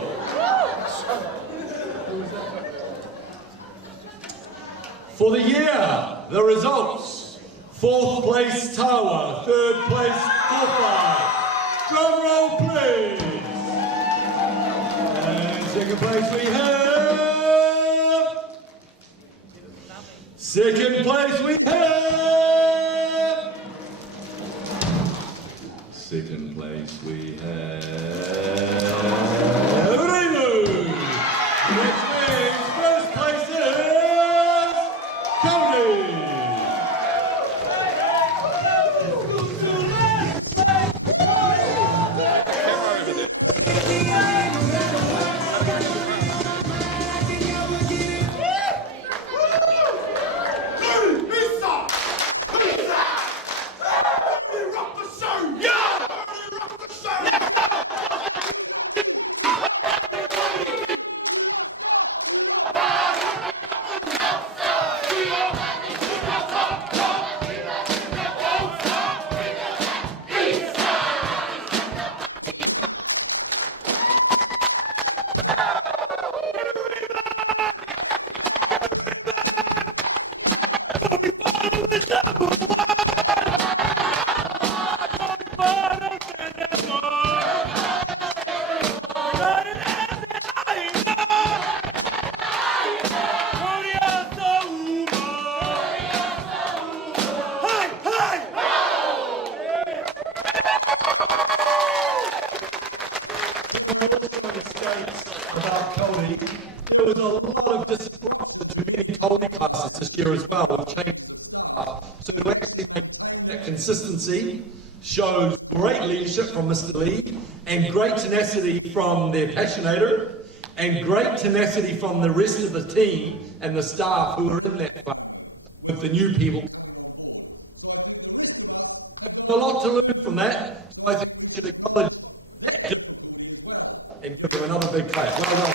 For the year, the results. 4th place Tawa, 3rd place Kōwhai. Drum roll please. And 2nd place we have. 2nd place we have. 2nd place we have. As well, so actually that consistency shows great leadership from Mr. Lee and great tenacity from their passionator and great tenacity from the rest of the team and the staff who are in that class with the new people. A lot to learn from that, so I think we should acknowledge that and give them another big clap. Well done.